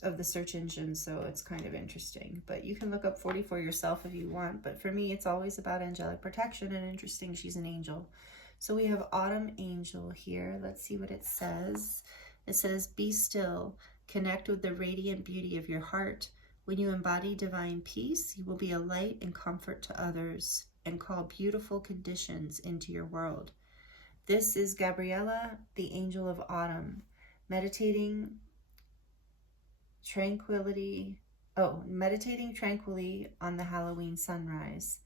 of the search engine. So it's kind of interesting. But you can look up 44 yourself if you want. But for me, it's always about angelic protection, and interesting, she's an angel. So we have Autumn Angel here. Let's see what it says. It says, be still Connect with the radiant beauty of your heart. When you embody divine peace, you will be a light and comfort to others and call beautiful conditions into your world. This is Gabriella, the angel of autumn, meditating tranquilly on the Halloween sunrise.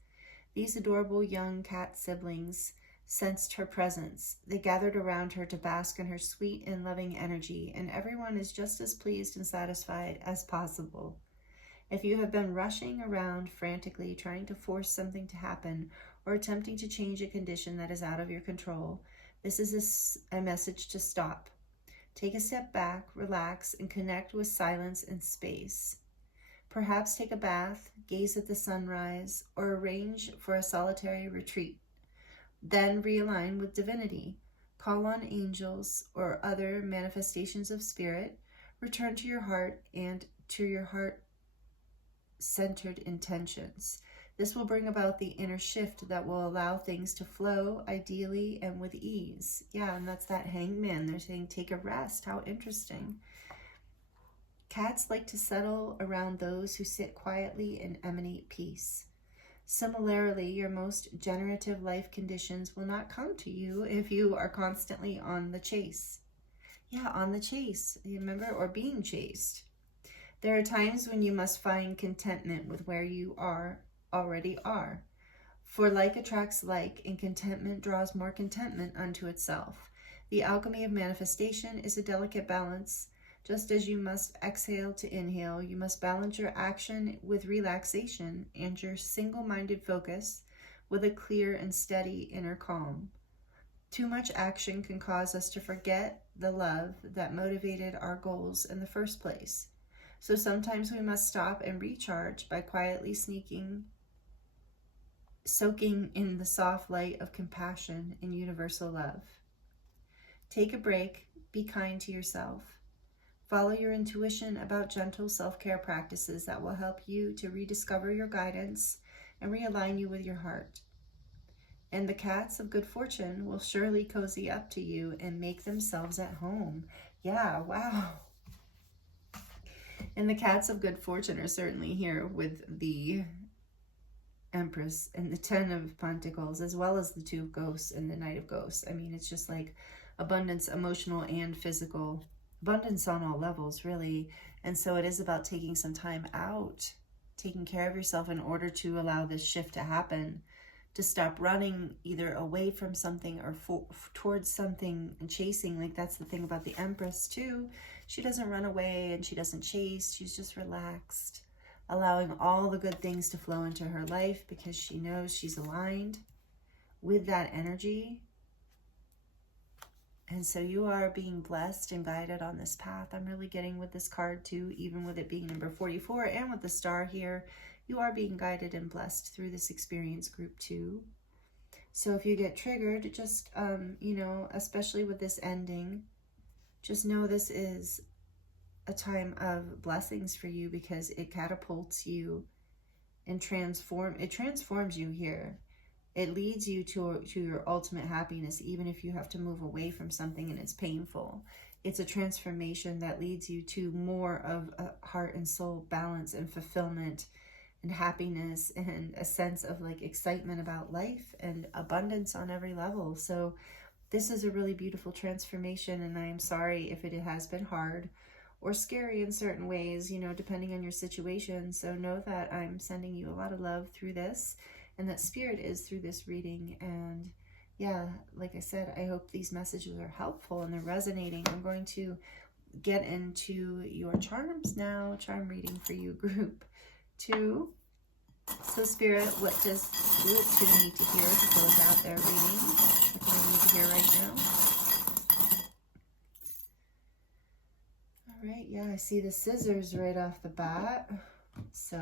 These adorable young cat siblings sensed her presence. They gathered around her to bask in her sweet and loving energy, and everyone is just as pleased and satisfied as possible. If you have been rushing around frantically trying to force something to happen or attempting to change a condition that is out of your control, this is a message to stop. Take a step back, relax, and connect with silence and space. Perhaps take a bath, gaze at the sunrise, or arrange for a solitary retreat. Then realign with divinity. Call on angels or other manifestations of spirit. Return to your heart and to your heart-centered intentions. This will bring about the inner shift that will allow things to flow ideally and with ease. Yeah, and that's that hangman. They're saying take a rest. How interesting. Cats like to settle around those who sit quietly and emanate peace. Similarly, your most generative life conditions will not come to you if you are constantly on the chase. Yeah, on the chase, you remember, or being chased. There are times when you must find contentment with where you already are. For like attracts like, and contentment draws more contentment unto itself. The alchemy of manifestation is a delicate balance. Just as you must exhale to inhale, you must balance your action with relaxation and your single-minded focus with a clear and steady inner calm. Too much action can cause us to forget the love that motivated our goals in the first place. So sometimes we must stop and recharge by quietly soaking in the soft light of compassion and universal love. Take a break, be kind to yourself. Follow your intuition about gentle self-care practices that will help you to rediscover your guidance and realign you with your heart. And the cats of good fortune will surely cozy up to you and make themselves at home. Yeah, wow. And the cats of good fortune are certainly here with the Empress and the Ten of Pentacles, as well as the Two of Ghosts and the Knight of Ghosts. I mean, it's just like abundance, emotional and physical. Abundance on all levels, really. And so it is about taking some time out, taking care of yourself in order to allow this shift to happen, to stop running either away from something or towards something and chasing. Like, that's the thing about the Empress too. She doesn't run away and she doesn't chase. She's just relaxed, allowing all the good things to flow into her life because she knows she's aligned with that energy. And so you are being blessed and guided on this path. I'm really getting with this card too, even with it being number 44 and with the star here, you are being guided and blessed through this experience group too. So if you get triggered, just, you know, especially with this ending, just know this is a time of blessings for you because it catapults you and transforms you here. It leads you to your ultimate happiness, even if you have to move away from something and it's painful. It's a transformation that leads you to more of a heart and soul balance and fulfillment and happiness and a sense of like excitement about life and abundance on every level. So this is a really beautiful transformation, and I am sorry if it has been hard or scary in certain ways, you know, depending on your situation. So know that I'm sending you a lot of love through this, and that spirit is through this reading. And yeah, like I said, I hope these messages are helpful and they're resonating. I'm going to get into your charms now. Charm reading for you, group 2. So spirit, what does group 2 need to hear to close out their reading? What do they need to hear right now? All right, yeah, I see the scissors right off the bat. So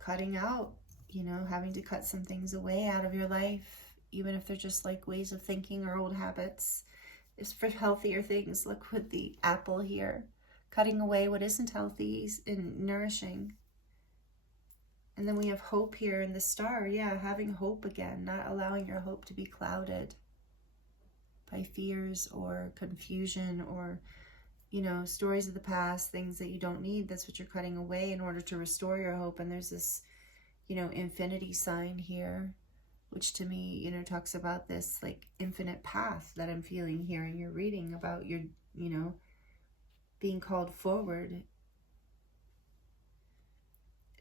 cutting out, you know, having to cut some things away out of your life, even if they're just like ways of thinking or old habits. It's for healthier things. Look with the apple here, cutting away what isn't healthy and nourishing. And then we have hope here in the star. Yeah, having hope again, not allowing your hope to be clouded by fears or confusion or you know, stories of the past, things that you don't need. That's what you're cutting away in order to restore your hope. And there's this, you know, infinity sign here, which to me, you know, talks about this like infinite path that I'm feeling here in your reading about your, you know, being called forward.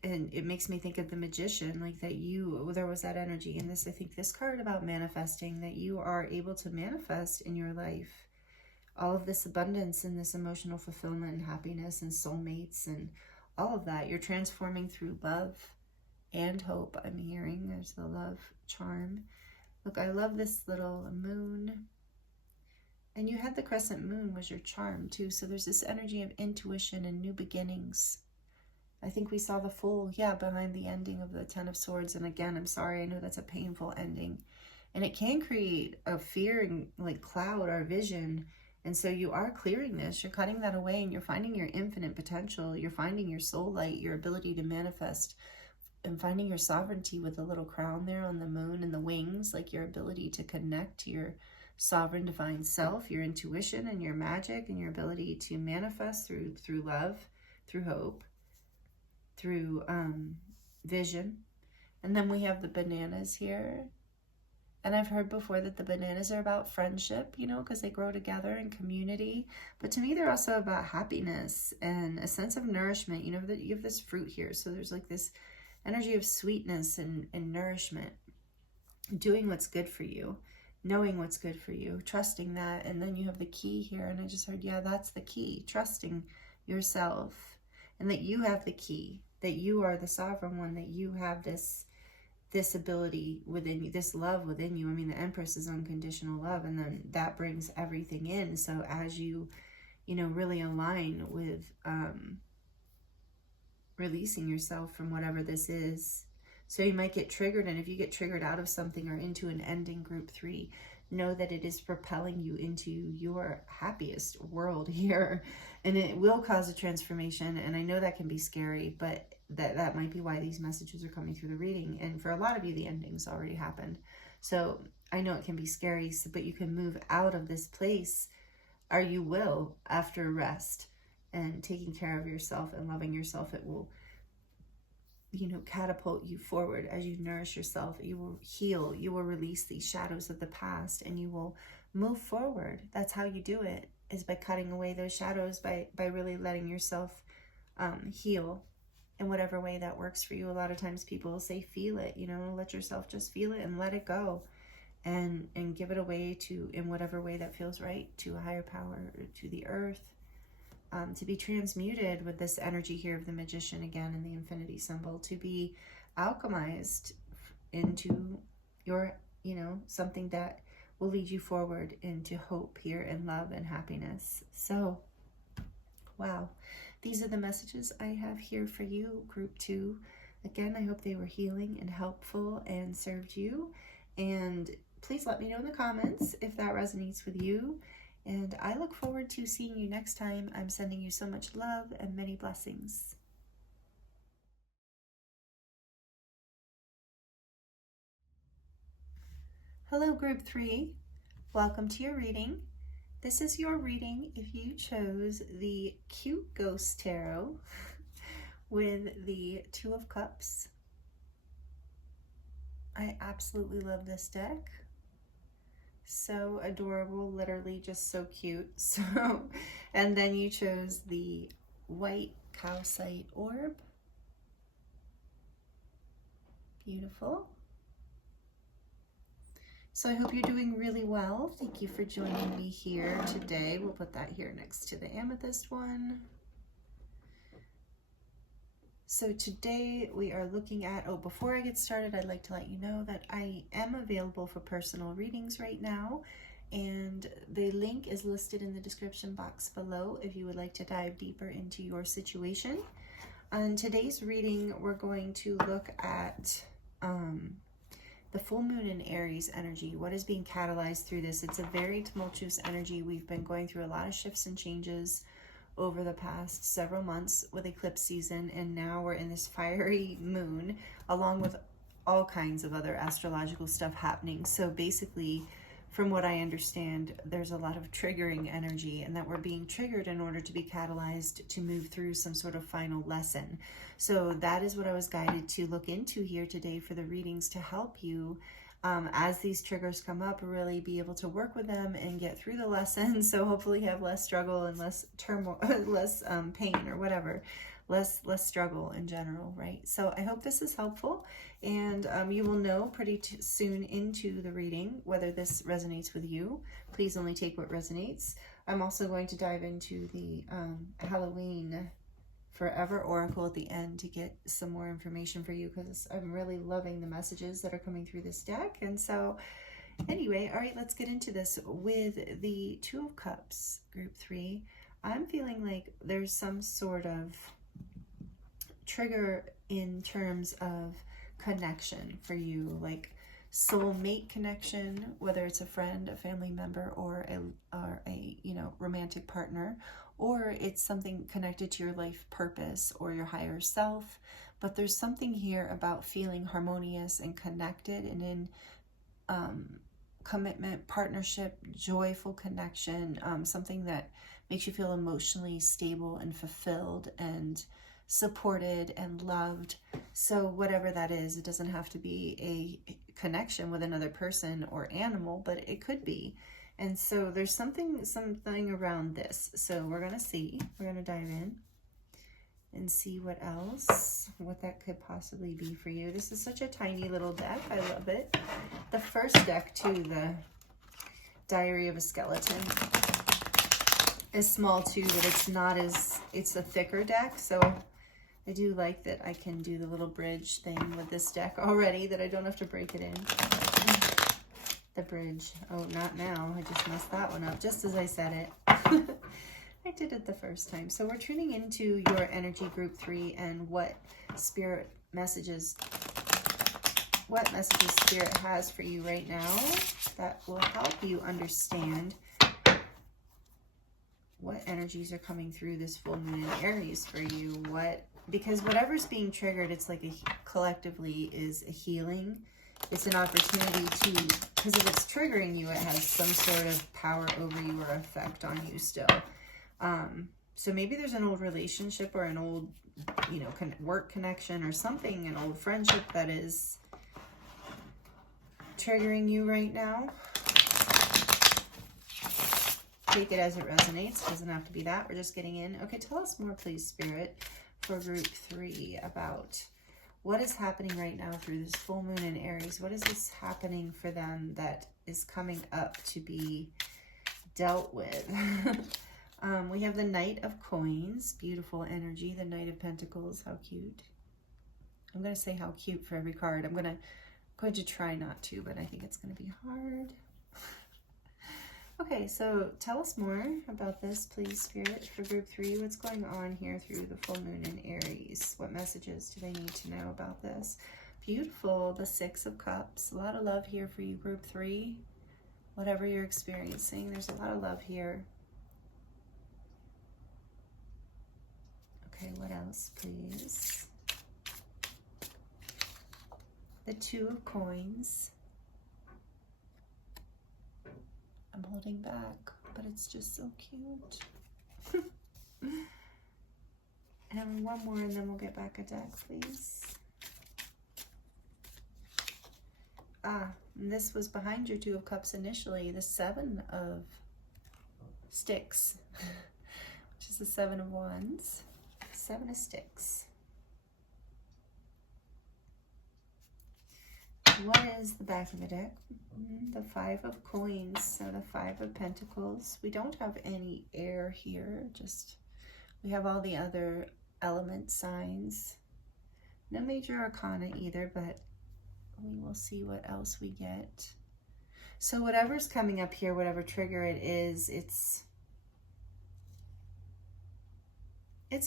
And it makes me think of the magician, like that there was that energy in this. I think this card about manifesting, that you are able to manifest in your life all of this abundance and this emotional fulfillment and happiness and soulmates and all of that. You're transforming through love and hope. I'm hearing there's the love charm. Look, I love this little moon. And you had the crescent moon was your charm too. So there's this energy of intuition and new beginnings. I think we saw the Fool, yeah, behind the ending of the Ten of Swords. And again, I'm sorry, I know that's a painful ending. And it can create a fear and like cloud our vision. And so you are clearing this, you're cutting that away, and you're finding your infinite potential. You're finding your soul light, your ability to manifest, and finding your sovereignty with the little crown there on the moon and the wings, like your ability to connect to your sovereign divine self, your intuition and your magic, and your ability to manifest through love, through hope, through vision. And then we have the bananas here. And I've heard before that the bananas are about friendship, you know, because they grow together in community. But to me, they're also about happiness and a sense of nourishment. You know, that you have this fruit here. So there's like this energy of sweetness and nourishment, doing what's good for you, knowing what's good for you, trusting that. And then you have the key here. And I just heard, yeah, that's the key, trusting yourself and that you have the key, that you are the sovereign one, that you have this ability within you, this love within you. I mean, the Empress is unconditional love, and then that brings everything in. So as you know, really align with releasing yourself from whatever this is. So you might get triggered, and if you get triggered out of something or into an ending, group 3, know that it is propelling you into your happiest world here, and it will cause a transformation. And I know that can be scary, but that might be why these messages are coming through the reading. And for a lot of you, the ending's already happened. So I know it can be scary, but you can move out of this place, or you will, after rest and taking care of yourself and loving yourself. It will, you know, catapult you forward as you nourish yourself. You will heal, you will release these shadows of the past, and you will move forward. That's how you do it, is by cutting away those shadows, by really letting yourself heal in whatever way that works for you. A lot of times people will say, feel it, you know, let yourself just feel it and let it go, and give it away to, in whatever way that feels right, to a higher power, or to the earth, to be transmuted with this energy here of the magician again, and the infinity symbol, to be alchemized into your, you know, something that will lead you forward into hope here, and love and happiness. So, wow. These are the messages I have here for you, group 2. Again, I hope they were healing and helpful and served you. And please let me know in the comments if that resonates with you. And I look forward to seeing you next time. I'm sending you so much love and many blessings. Hello, group 3. Welcome to your reading. This is your reading if you chose the Cute Ghost Tarot with the 2 of Cups. I absolutely love this deck. So adorable, literally just so cute. So, and then you chose the white calcite orb. Beautiful. So I hope you're doing really well. Thank you for joining me here today. We'll put that here next to the amethyst one. So today we are looking at, oh, before I get started, I'd like to let you know that I am available for personal readings right now, and the link is listed in the description box below if you would like to dive deeper into your situation. On today's reading, we're going to look at the full moon in Aries energy. What is being catalyzed through this? It's a very tumultuous energy. We've been going through a lot of shifts and changes over the past several months with eclipse season, and now we're in this fiery moon, along with all kinds of other astrological stuff happening. So basically, from what I understand, there's a lot of triggering energy, and that we're being triggered in order to be catalyzed to move through some sort of final lesson. So that is what I was guided to look into here today for the readings, to help you as these triggers come up, really be able to work with them and get through the lesson. So hopefully have less struggle and less turmoil, less pain or whatever, less struggle in general, right? So I hope this is helpful, and you will know pretty soon into the reading whether this resonates with you. Please only take what resonates. I'm also going to dive into the Halloween Forever Oracle at the end to get some more information for you, because I'm really loving the messages that are coming through this deck. And so anyway, all right, let's get into this with the Two of Cups, group 3. I'm feeling like there's some sort of trigger in terms of connection for you, like soulmate connection, whether it's a friend, a family member, or a you know, romantic partner, or it's something connected to your life purpose or your higher self. But there's something here about feeling harmonious and connected, and in commitment, partnership, joyful connection, something that makes you feel emotionally stable and fulfilled and supported and loved. So whatever that is, it doesn't have to be a connection with another person or animal, but it could be. And so there's something around this. So we're going to see, we're going to dive in and see what that could possibly be for you. This is such a tiny little deck. I love it. The first deck too, the Diary of a Skeleton, is small too, but it's a thicker deck. So I do like that I can do the little bridge thing with this deck already, that I don't have to break it in. The bridge. Oh, not now. I just messed that one up just as I said it. I did it the first time. So we're tuning into your energy, group 3, and what messages Spirit has for you right now that will help you understand what energies are coming through this full moon in Aries for you. Because whatever's being triggered, it's like collectively is a healing. It's an opportunity to, because if it's triggering you, it has some sort of power over you or effect on you still. So maybe there's an old relationship or an old, you know, work connection or something, an old friendship that is triggering you right now. Take it as it resonates. It doesn't have to be that. We're just getting in. Okay, tell us more, please, Spirit, for group 3 about what is happening right now through this full moon in Aries. What is this happening for them that is coming up to be dealt with? We have the Knight of Coins, beautiful energy. The Knight of Pentacles, how cute. I'm going to say how cute for every card. I'm going to try not to, but I think it's going to be hard. Okay, so tell us more about this, please, Spirit, for group 3. What's going on here through the full moon in Aries? What messages do they need to know about this? Beautiful, the 6 of Cups. A lot of love here for you, group 3. Whatever you're experiencing, there's a lot of love here. Okay, what else, please? The 2 of Coins. I'm holding back, but it's just so cute. And one more, and then we'll get back a deck, please. And this was behind your 2 of Cups initially, the 7 of Sticks, which is the 7 of Wands, 7 of Sticks. What is the back of the deck? The 5 of Coins, so the 5 of Pentacles. We don't have any air here, just we have all the other element signs. No major arcana either, but we will see what else we get. So whatever's coming up here, whatever trigger it is, it's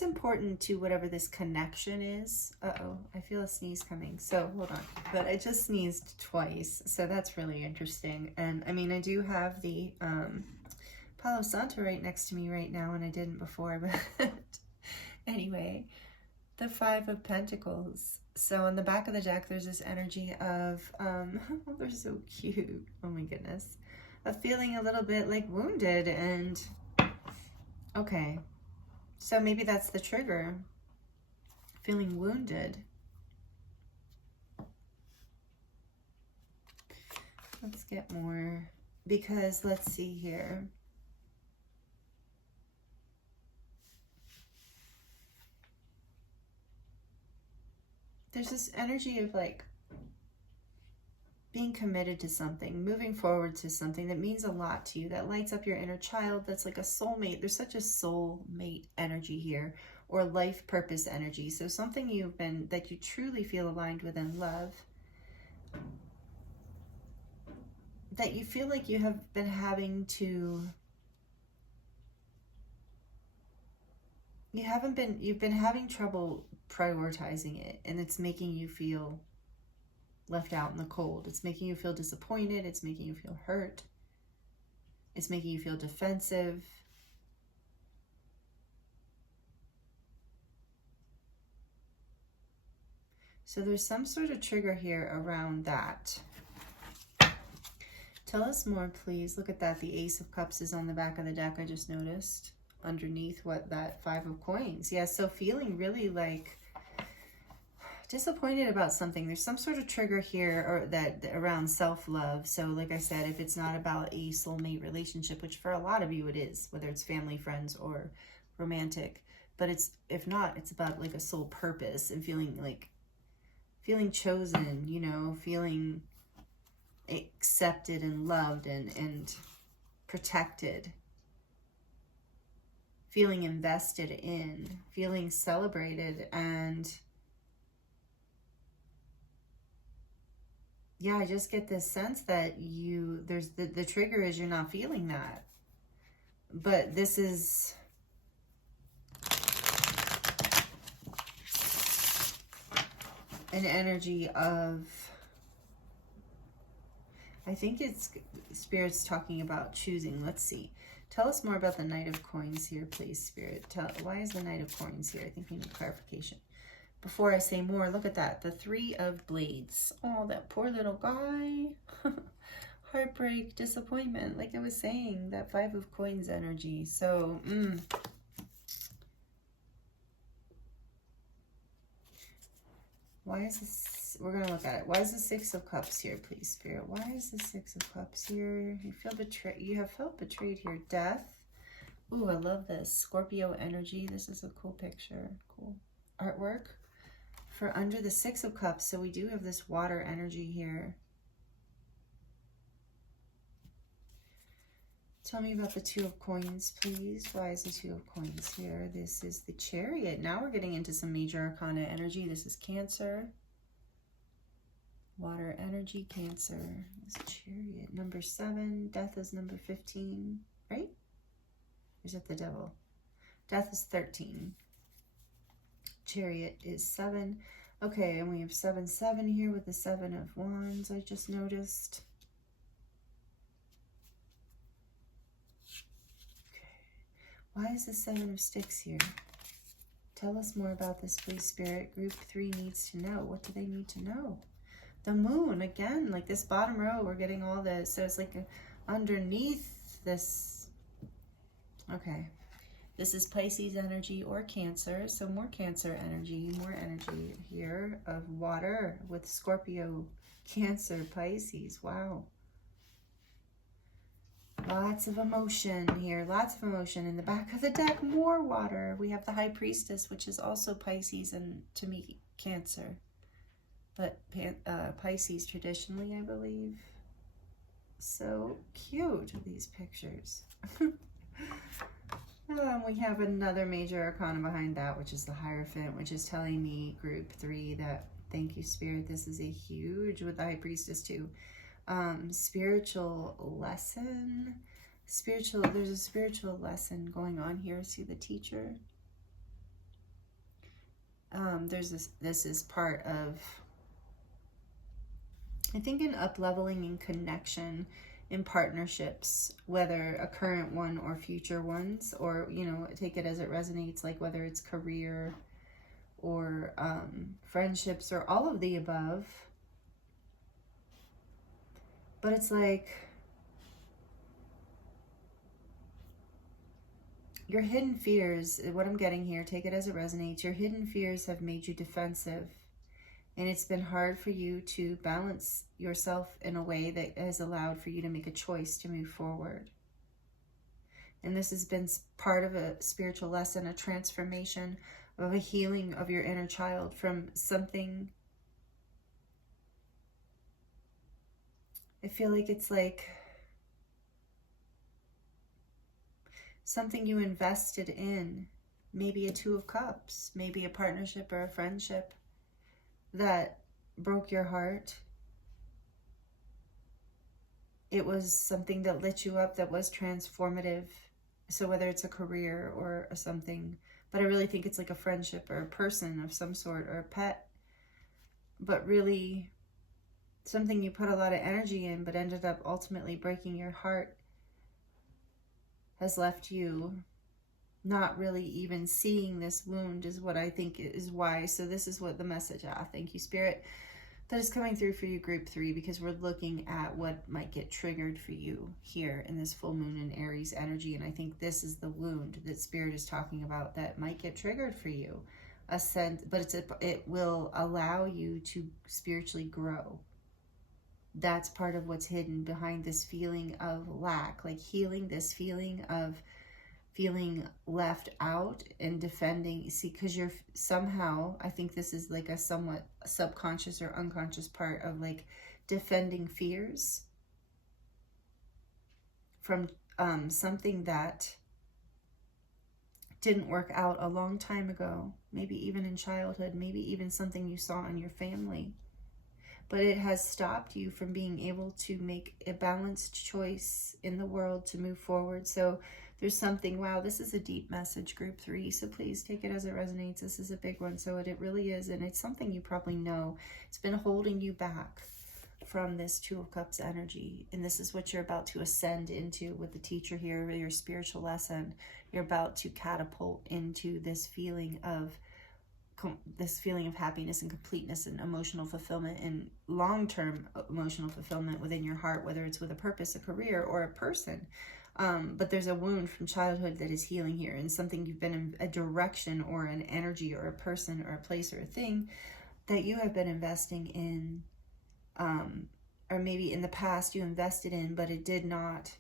important to whatever this connection is. Uh-oh, I feel a sneeze coming. So hold on. But I just sneezed twice. So that's really interesting. And I mean, I do have the Palo Santo right next to me right now, and I didn't before. But anyway, the 5 of Pentacles. So on the back of the deck, there's this energy of, oh, they're so cute. Oh my goodness. of feeling a little bit like wounded. And okay, so maybe that's the trigger, feeling wounded. Let's get more, because let's see here. There's this energy of like being committed to something, moving forward to something that means a lot to you, that lights up your inner child, that's like a soulmate. There's such a soulmate energy here, or life purpose energy. So something that you truly feel aligned with and love, that you feel like you have been having to, you've been having trouble prioritizing it, and it's making you feel left out in the cold. It's making you feel disappointed. It's making you feel hurt. It's making you feel defensive. So there's some sort of trigger here around that. Tell us more, please. Look at that. The Ace of Cups is on the back of the deck, I just noticed. Underneath what that Five of Coins. Yeah, so feeling really like disappointed about something. There's some sort of trigger here, or that around self-love. So like I said, if it's not about a soulmate relationship, which for a lot of you it is, whether it's family, friends, or romantic, but it's, if not, it's about like a soul purpose and feeling chosen, you know, feeling accepted and loved and protected, feeling invested in, feeling celebrated. And yeah, I just get this sense that there's the trigger is you're not feeling that. But this is an energy of, I think it's Spirit's talking about choosing. Let's see. Tell us more about the Knight of Coins here, please, Spirit. Why is the Knight of Coins here? I think we need clarification. Before I say more, look at that. The Three of Blades. Oh, that poor little guy. Heartbreak, disappointment. Like I was saying, that Five of Coins energy. So, why is this? We're going to look at it. Why is the Six of Cups here, please, Spirit? Why is the Six of Cups here? You feel betrayed. You have felt betrayed here. Death. Ooh, I love this. Scorpio energy. This is a cool picture. Cool artwork. For under the Six of Cups, so we do have this water energy here. Tell me about the Two of Coins, please. Why is the Two of Coins here? This is the Chariot. Now we're getting into some major arcana energy. This is Cancer. Water energy, Cancer. This Chariot. Number 7. Death is number 15, right? Or is it the Devil? Death is 13. Chariot is 7. Okay, and we have 7, 7 here with the 7 of Wands, I just noticed. Okay. Why is the 7 of Sticks here? Tell us more about this, please, Spirit. Group 3 needs to know. What do they need to know? The Moon, again, like this bottom row, we're getting all this. So it's like underneath this. Okay. This is Pisces energy or Cancer, so more Cancer energy, more energy here of water with Scorpio, Cancer, Pisces. Wow. Lots of emotion here, lots of emotion. In the back of the deck, more water. We have the High Priestess, which is also Pisces and, to me, Cancer. But Pisces traditionally, I believe. So cute, these pictures. We have another major arcana behind that, which is the Hierophant, which is telling me, Group 3, that, thank you, Spirit, this is a huge, with the High Priestess too, spiritual lesson. There's a spiritual lesson going on here. See the Teacher? This is part of, I think, an up-leveling in connection in partnerships, whether a current one or future ones, or, you know, take it as it resonates, like whether it's career or friendships or all of the above. But it's like your hidden fears, what I'm getting here, take it as it resonates, your hidden fears have made you defensive. And it's been hard for you to balance yourself in a way that has allowed for you to make a choice to move forward. And this has been part of a spiritual lesson, a transformation of a healing of your inner child from something. I feel like it's like something you invested in, maybe a Two of Cups, maybe a partnership or a friendship that broke your heart. It was something that lit you up, that was transformative. So whether it's a career or something, but I really think it's like a friendship or a person of some sort or a pet, but really something you put a lot of energy in but ended up ultimately breaking your heart, has left you not really even seeing this wound, is what I think is why. So this is what the message, thank you, Spirit, that is coming through for you, group 3, because we're looking at what might get triggered for you here in this full moon in Aries energy. And I think this is the wound that Spirit is talking about that might get triggered for you. But it will allow you to spiritually grow. That's part of what's hidden behind this feeling of lack, like healing this feeling of feeling left out and defending. See, because you're somehow, I think this is like a somewhat subconscious or unconscious part of like defending fears from something that didn't work out a long time ago, maybe even in childhood, maybe even something you saw in your family. But it has stopped you from being able to make a balanced choice in the world to move forward. So there's something, wow, this is a deep message, group 3. So please take it as it resonates. This is a big one. So it really is. And it's something you probably know. It's been holding you back from this Two of Cups energy. And this is what you're about to ascend into with the teacher here, your spiritual lesson. You're about to catapult into this feeling of happiness and completeness and emotional fulfillment and long-term emotional fulfillment within your heart, whether it's with a purpose, a career, or a person. But there's a wound from childhood that is healing here, and something you've been in a direction or an energy or a person or a place or a thing that you have been investing in, or maybe in the past you invested in, but it did not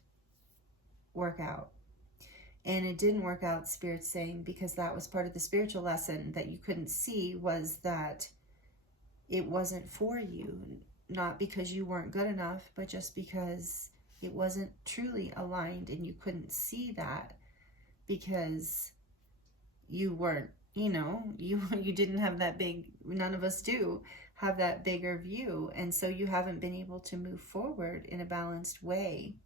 work out. And it didn't work out, Spirit's saying, because that was part of the spiritual lesson that you couldn't see, was that it wasn't for you, not because you weren't good enough, but just because it wasn't truly aligned, and you couldn't see that because you weren't, you didn't have that big, none of us do have that bigger view. And so you haven't been able to move forward in a balanced way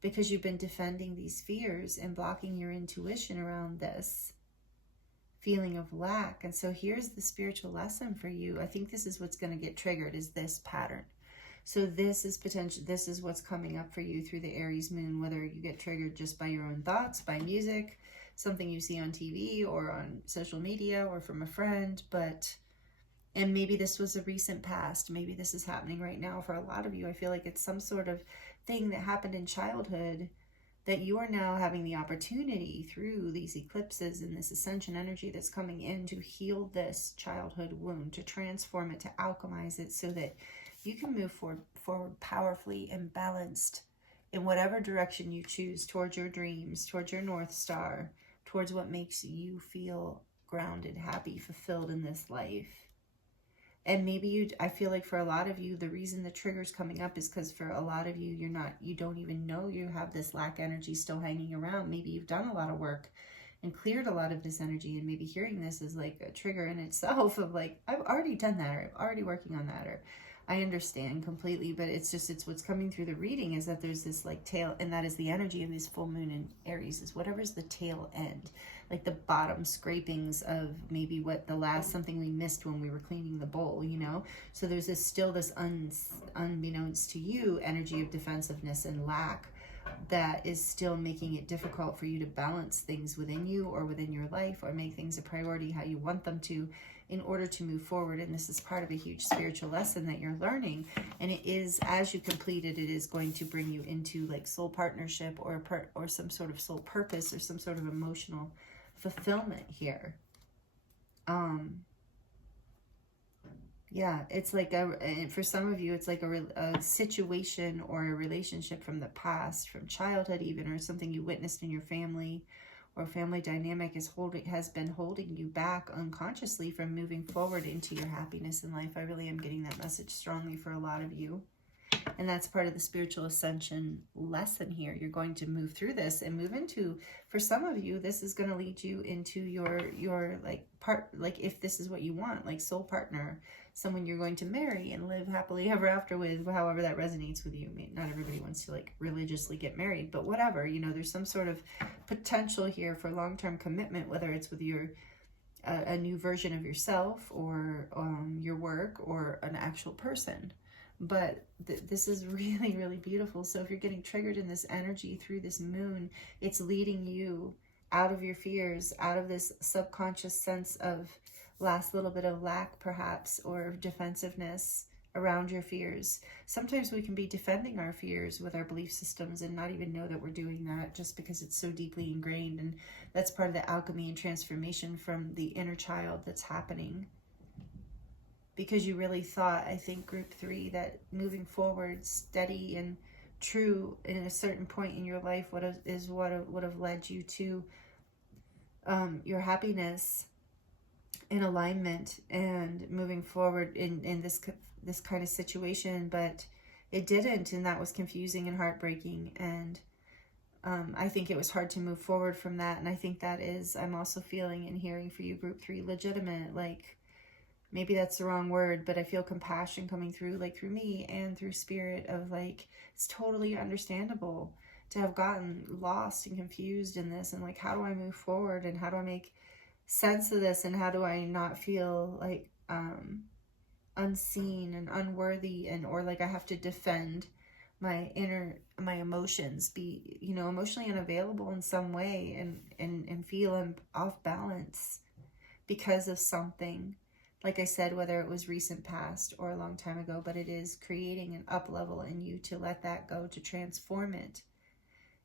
because you've been defending these fears and blocking your intuition around this feeling of lack. And so here's the spiritual lesson for you. I think this is what's going to get triggered, is this pattern. So this is this is what's coming up for you through the Aries moon, whether you get triggered just by your own thoughts, by music, something you see on TV or on social media or from a friend, and maybe this was a recent past. Maybe this is happening right now for a lot of you. I feel like it's some sort of thing that happened in childhood that you are now having the opportunity through these eclipses and this ascension energy that's coming in to heal this childhood wound, to transform it, to alchemize it, so that you can move forward powerfully and balanced in whatever direction you choose, towards your dreams, towards your North Star, towards what makes you feel grounded, happy, fulfilled in this life. And maybe I feel like for a lot of you, the reason the trigger's coming up is because for a lot of you, you don't even know you have this lack energy still hanging around. Maybe you've done a lot of work and cleared a lot of this energy, and maybe hearing this is like a trigger in itself of like, I've already done that, or I'm already working on that, or I understand completely. But it's what's coming through the reading is that there's this like tail, and that is the energy of this full moon in Aries, is whatever's the tail end, like the bottom scrapings of maybe what the last something we missed when we were cleaning the bowl, so there's still this unbeknownst to you energy of defensiveness and lack that is still making it difficult for you to balance things within you or within your life, or make things a priority how you want them to. in order to move forward. And this is part of a huge spiritual lesson that you're learning. And it is, as you complete it, it is going to bring you into like soul partnership or some sort of soul purpose or some sort of emotional fulfillment here. Yeah, it's like for some of you, it's like a situation or a relationship from the past, from childhood even, or something you witnessed in your family, or family dynamic has been holding you back unconsciously from moving forward into your happiness in life. I really am getting that message strongly for a lot of you. And that's part of the spiritual ascension lesson here. You're going to move through this and move into, for some of you, this is going to lead you into your like if this is what you want, like soul partner, someone you're going to marry and live happily ever after with, however that resonates with you. I mean, not everybody wants to like religiously get married, but whatever, you know, there's some sort of potential here for long-term commitment, whether it's with a new version of yourself or your work or an actual person. But this is really, really beautiful. So if you're getting triggered in this energy through this moon, it's leading you out of your fears, out of this subconscious sense of last little bit of lack, perhaps, or defensiveness around your fears. Sometimes we can be defending our fears with our belief systems and not even know that we're doing that, just because it's so deeply ingrained. And that's part of the alchemy and transformation from the inner child that's happening. Because you really thought, I think, group 3, that moving forward steady and true in a certain point in your life would have led you to your happiness in alignment and moving forward in this kind of situation, but it didn't, and that was confusing and heartbreaking. And I think it was hard to move forward from that. And I think that is, I'm also feeling and hearing for you, group 3, legitimate, like, maybe that's the wrong word, but I feel compassion coming through, like through me and through spirit, of like, it's totally understandable to have gotten lost and confused in this. And like, how do I move forward, and how do I make sense of this, and how do I not feel like unseen and unworthy, and or like I have to defend my emotions, be, you know, emotionally unavailable in some way, and feel off balance because of something. Like I said, whether it was recent past or a long time ago, but it is creating an up level in you to let that go, to transform it.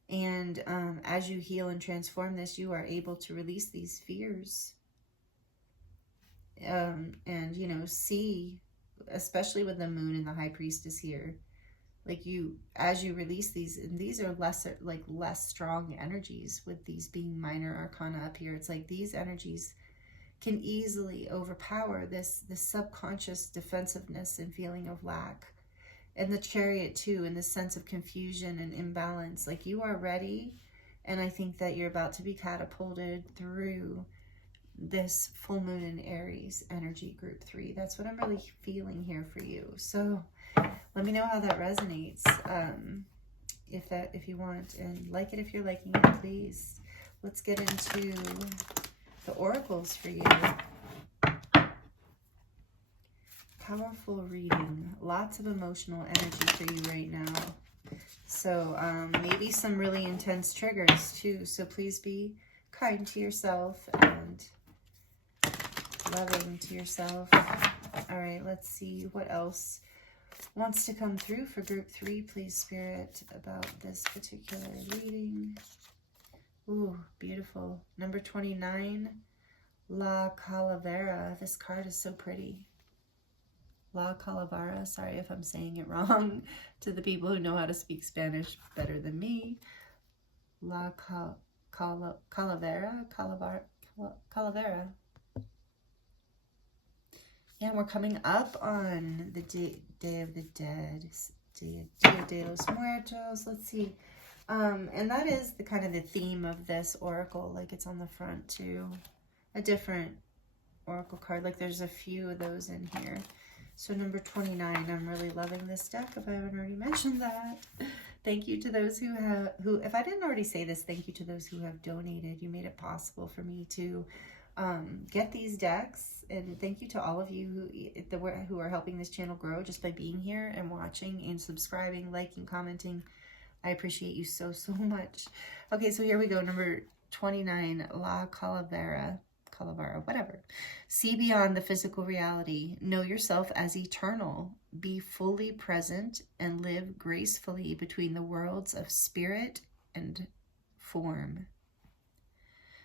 And as you heal and transform this, you are able to release these fears. And, you know, see, especially with the moon and the high priestess here, like as you release these, and these are less strong energies, with these being minor arcana up here. It's like these energies can easily overpower this subconscious defensiveness and feeling of lack. And the Chariot too, and this sense of confusion and imbalance. Like, you are ready, and I think that you're about to be catapulted through this full moon in Aries energy, group 3. That's what I'm really feeling here for you. So let me know how that resonates, if you want, and like it if you're liking it, please. Let's get into the oracles for you. Powerful reading, lots of emotional energy for you right now. So maybe some really intense triggers too. So please be kind to yourself and loving to yourself. All right, let's see what else wants to come through for group 3, please, Spirit, about this particular reading. Ooh, beautiful. Number 29, La Calavera. This card is so pretty. La Calavera. Sorry if I'm saying it wrong to the people who know how to speak Spanish better than me. La Calavera. Calavera. Yeah, we're coming up on the Day of the Dead. Dia de los Muertos. Let's see. And that is the kind of the theme of this oracle. Like, it's on the front too. A different oracle card. Like, there's a few of those in here. So number 29, I'm really loving this deck, if I haven't already mentioned that. Thank you to those who, if I didn't already say this, thank you to those who have donated. You made it possible for me to get these decks. And thank you to all of you who are helping this channel grow just by being here and watching and subscribing, liking, commenting. I appreciate you so, so much. Okay, so here we go. Number 29, La Calavera. Calavera, whatever. See beyond the physical reality. Know yourself as eternal. Be fully present and live gracefully between the worlds of spirit and form.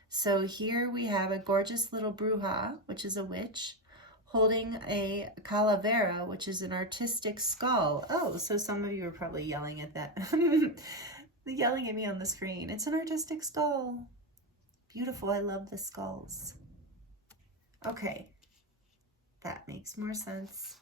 So here we have a gorgeous little bruja, which is a witch, holding a calavera, which is an artistic skull. Oh, so some of you are probably yelling at that. Yelling at me on the screen. It's an artistic skull. Beautiful. I love the skulls. Okay. That makes more sense.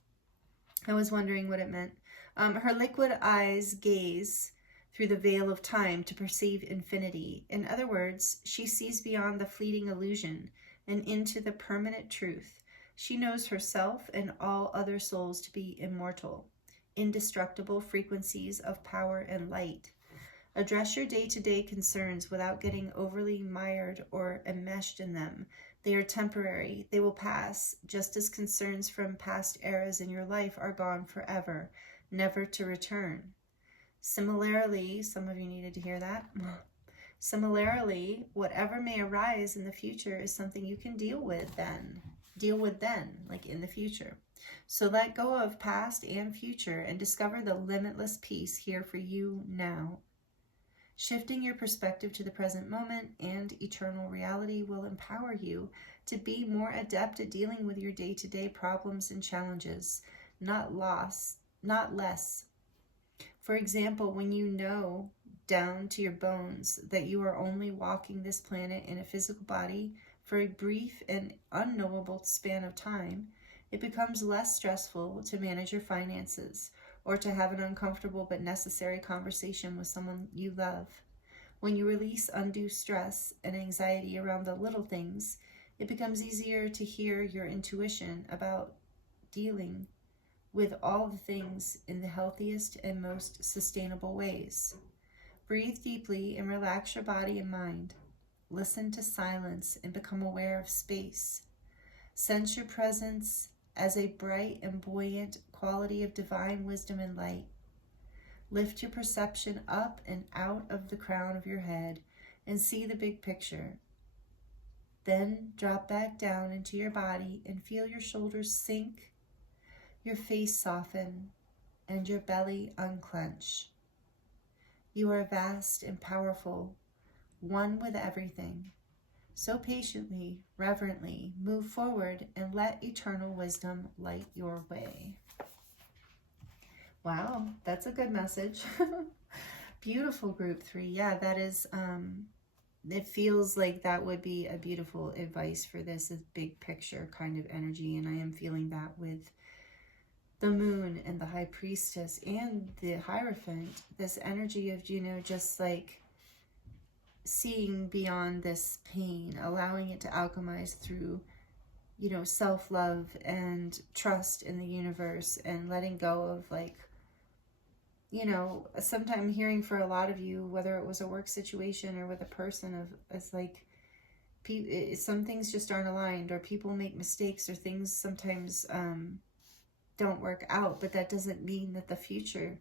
I was wondering what it meant. Her liquid eyes gaze through the veil of time to perceive infinity. In other words, she sees beyond the fleeting illusion and into the permanent truth. She knows herself and all other souls to be immortal, indestructible frequencies of power and light. Address your day-to-day concerns without getting overly mired or enmeshed in them. They are temporary. They will pass, just as concerns from past eras in your life are gone forever, never to return. Similarly, some of you needed to hear that. Similarly, whatever may arise in the future is something you can deal with then, like in the future. So let go of past and future and discover the limitless peace here for you now. Shifting your perspective to the present moment and eternal reality will empower you to be more adept at dealing with your day-to-day problems and challenges, not less. For example, when you know down to your bones that you are only walking this planet in a physical body for a brief and unknowable span of time, it becomes less stressful to manage your finances or to have an uncomfortable but necessary conversation with someone you love. When you release undue stress and anxiety around the little things, it becomes easier to hear your intuition about dealing with all the things in the healthiest and most sustainable ways. Breathe deeply and relax your body and mind. Listen to silence and become aware of space. Sense your presence as a bright and buoyant quality of divine wisdom and light. Lift your perception up and out of the crown of your head and see the big picture. Then drop back down into your body and feel your shoulders sink, your face soften, and your belly unclench. You are vast and powerful, one with everything. So patiently, reverently, move forward and let eternal wisdom light your way. Wow, that's a good message. Beautiful, group 3. Yeah, that is, it feels like that would be a beautiful advice for this big picture kind of energy. And I am feeling that with the moon and the high priestess and the Hierophant, this energy of, just like seeing beyond this pain, allowing it to alchemize through, self-love and trust in the universe and letting go of sometimes hearing for a lot of you, whether it was a work situation or with a person, it's like some things just aren't aligned, or people make mistakes, or things sometimes don't work out, but that doesn't mean that the future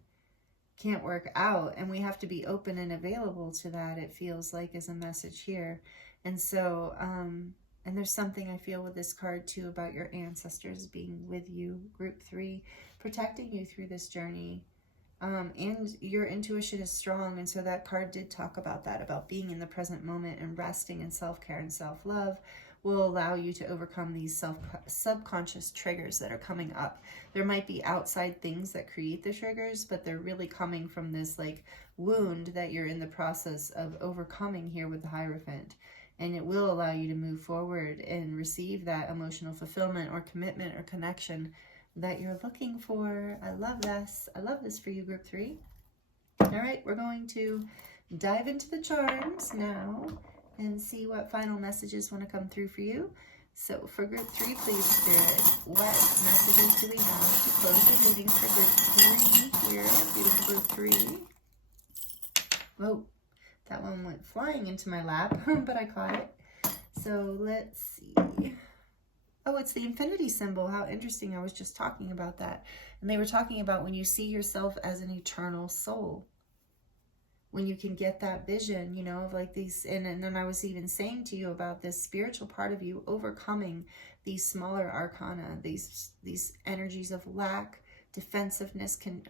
can't work out, and we have to be open and available to that, it feels like, is a message here. And so and there's something I feel with this card too about your ancestors being with you, group 3, protecting you through this journey. And your intuition is strong, and so that card did talk about that, about being in the present moment and resting in self-care and self-love will allow you to overcome these subconscious triggers that are coming up. There might be outside things that create the triggers, but they're really coming from this wound that you're in the process of overcoming here with the Hierophant. And it will allow you to move forward and receive that emotional fulfillment or commitment or connection that you're looking for. I love this. I love this for you, group 3. All right, we're going to dive into the charms now and see what final messages want to come through for you. So for group 3, please, Spirit, what messages do we have to close the reading for group 3 here? Beautiful group 3. Whoa, that one went flying into my lap, but I caught it. So let's see. Oh, it's the infinity symbol. How interesting. I was just talking about that. And they were talking about when you see yourself as an eternal soul. when you can get that vision, you know, of like these, and then I was even saying to you about this spiritual part of you overcoming these smaller arcana, these energies of lack, defensiveness, kind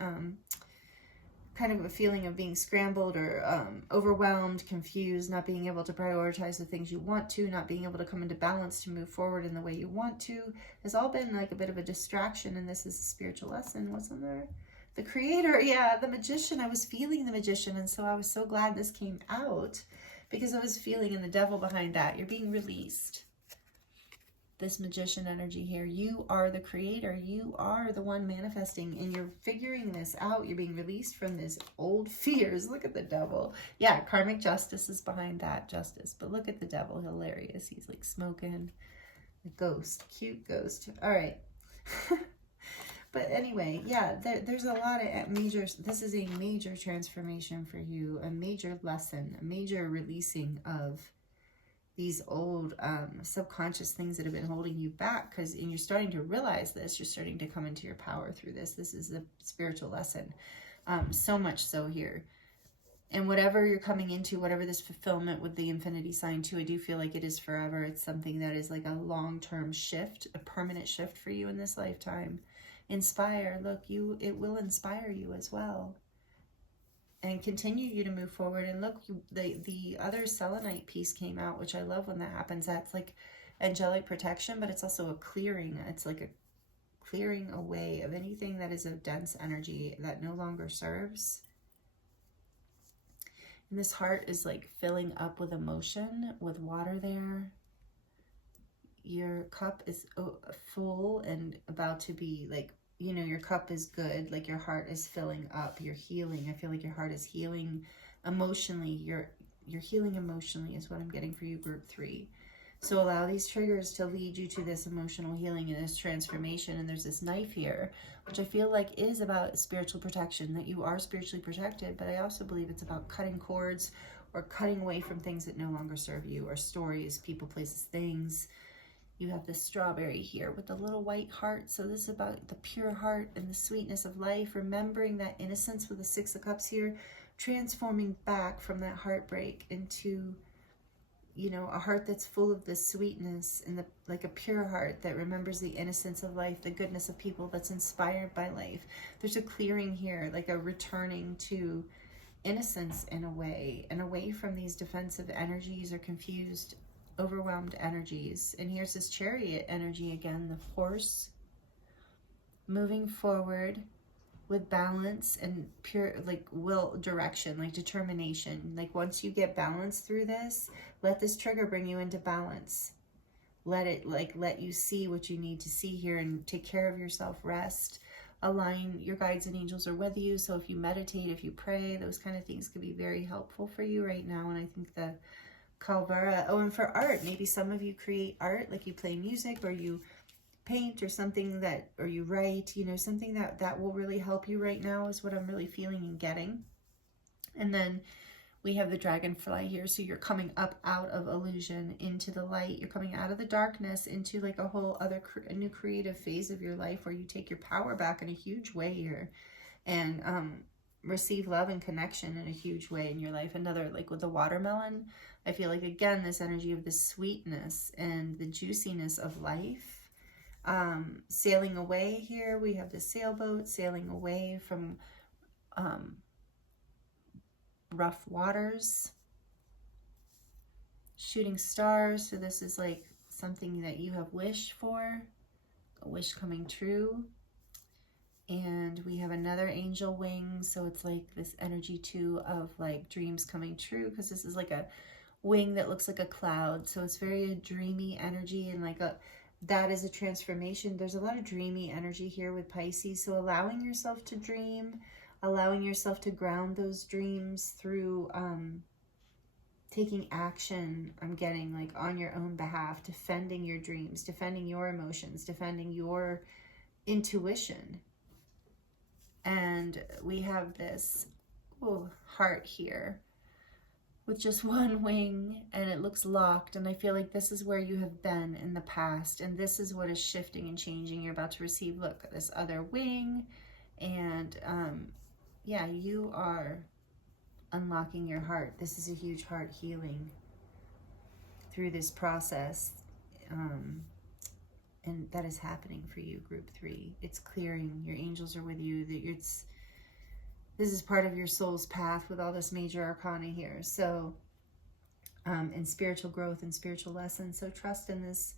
of a feeling of being scrambled or overwhelmed, confused, not being able to prioritize the things you want to, not being able to come into balance to move forward in the way you want to, has all been like a bit of a distraction. And this is a spiritual lesson, wasn't there? The creator, yeah, the magician. I was feeling the magician, and so I was so glad this came out, because I was feeling in the devil behind that. You're being released. This magician energy here. You are the creator. You are the one manifesting, and you're figuring this out. You're being released from this old fears. Look at the devil. Yeah, karmic justice is behind that, justice. But look at the devil. Hilarious. He's like smoking. A ghost. Cute ghost. All right. But anyway, yeah, there's a lot of major, this is a major transformation for you, a major lesson, a major releasing of these old subconscious things that have been holding you back, because you're starting to realize this, you're starting to come into your power through this. This is a spiritual lesson, so much so here. And whatever you're coming into, whatever this fulfillment with the infinity sign too, I do feel like it is forever. It's something that is like a long-term shift, a permanent shift for you in this lifetime. Inspire, look, it will inspire you as well, and continue you to move forward. And look, the other selenite piece came out, which I love when that happens. That's like angelic protection, but it's also a clearing. It's like a clearing away of anything that is of dense energy that no longer serves. And this heart is like filling up with emotion, with water there. Your cup is full and about to be like, you know, your cup is good, like your heart is filling up, you're healing. I feel like your heart is healing emotionally. You're healing emotionally is what I'm getting for you, group 3. So allow these triggers to lead you to this emotional healing and this transformation. And there's this knife here, which I feel like is about spiritual protection, that you are spiritually protected, but I also believe it's about cutting cords or cutting away from things that no longer serve you, or stories, people, places, things. You have this strawberry here with the little white heart. So this is about the pure heart and the sweetness of life, remembering that innocence with the 6 of Cups here, transforming back from that heartbreak into, you know, a heart that's full of the sweetness and like a pure heart that remembers the innocence of life, the goodness of people, that's inspired by life. There's a clearing here, like a returning to innocence in a way, and away from these defensive energies or confused, overwhelmed energies. And here's this Chariot energy again, the horse, moving forward with balance and pure, like, will, direction, like determination. Like once you get balance through this, let this trigger bring you into balance. Let it, like, let you see what you need to see here and take care of yourself, rest, align. Your guides and angels are with you. So if you meditate, if you pray, those kind of things could be very helpful for you right now. And I think the Calvara, oh, and for art, maybe some of you create art, like you play music or you paint or something that, or you write, you know, something that will really help you right now is what I'm really feeling and getting. And then we have the dragonfly here. So you're coming up out of illusion into the light. You're coming out of the darkness into like a whole other a new creative phase of your life, where you take your power back in a huge way here, and receive love and connection in a huge way in your life. Another, like with the watermelon, I feel like, again, this energy of the sweetness and the juiciness of life. Sailing away here, we have the sailboat sailing away from rough waters. Shooting stars, so this is like something that you have wished for, a wish coming true. And we have another angel wing, so it's like this energy too of like dreams coming true, because this is like a wing that looks like a cloud. So it's very dreamy energy, and like that is a transformation. There's a lot of dreamy energy here with Pisces. So allowing yourself to dream, allowing yourself to ground those dreams through taking action. I'm getting like on your own behalf, defending your dreams, defending your emotions, defending your intuition. And we have this heart here with just one wing, and it looks locked. And I feel like this is where you have been in the past, and this is what is shifting and changing. You're about to receive, look, this other wing. And yeah, you are unlocking your heart. This is a huge heart healing through this process. And that is happening for you, group 3. It's clearing. Your angels are with you. This is part of your soul's path with all this major arcana here. So, and spiritual growth and spiritual lessons. So trust in this,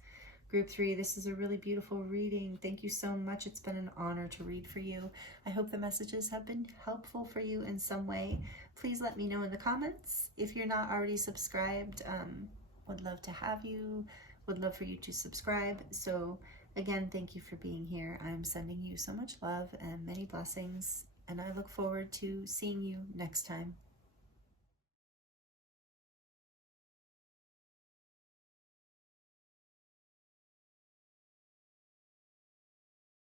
group 3. This is a really beautiful reading. Thank you so much. It's been an honor to read for you. I hope the messages have been helpful for you in some way. Please let me know in the comments. If you're not already subscribed, would love to have you. Would love for you to subscribe. So again, thank you for being here. I'm sending you so much love and many blessings, and I look forward to seeing you next time.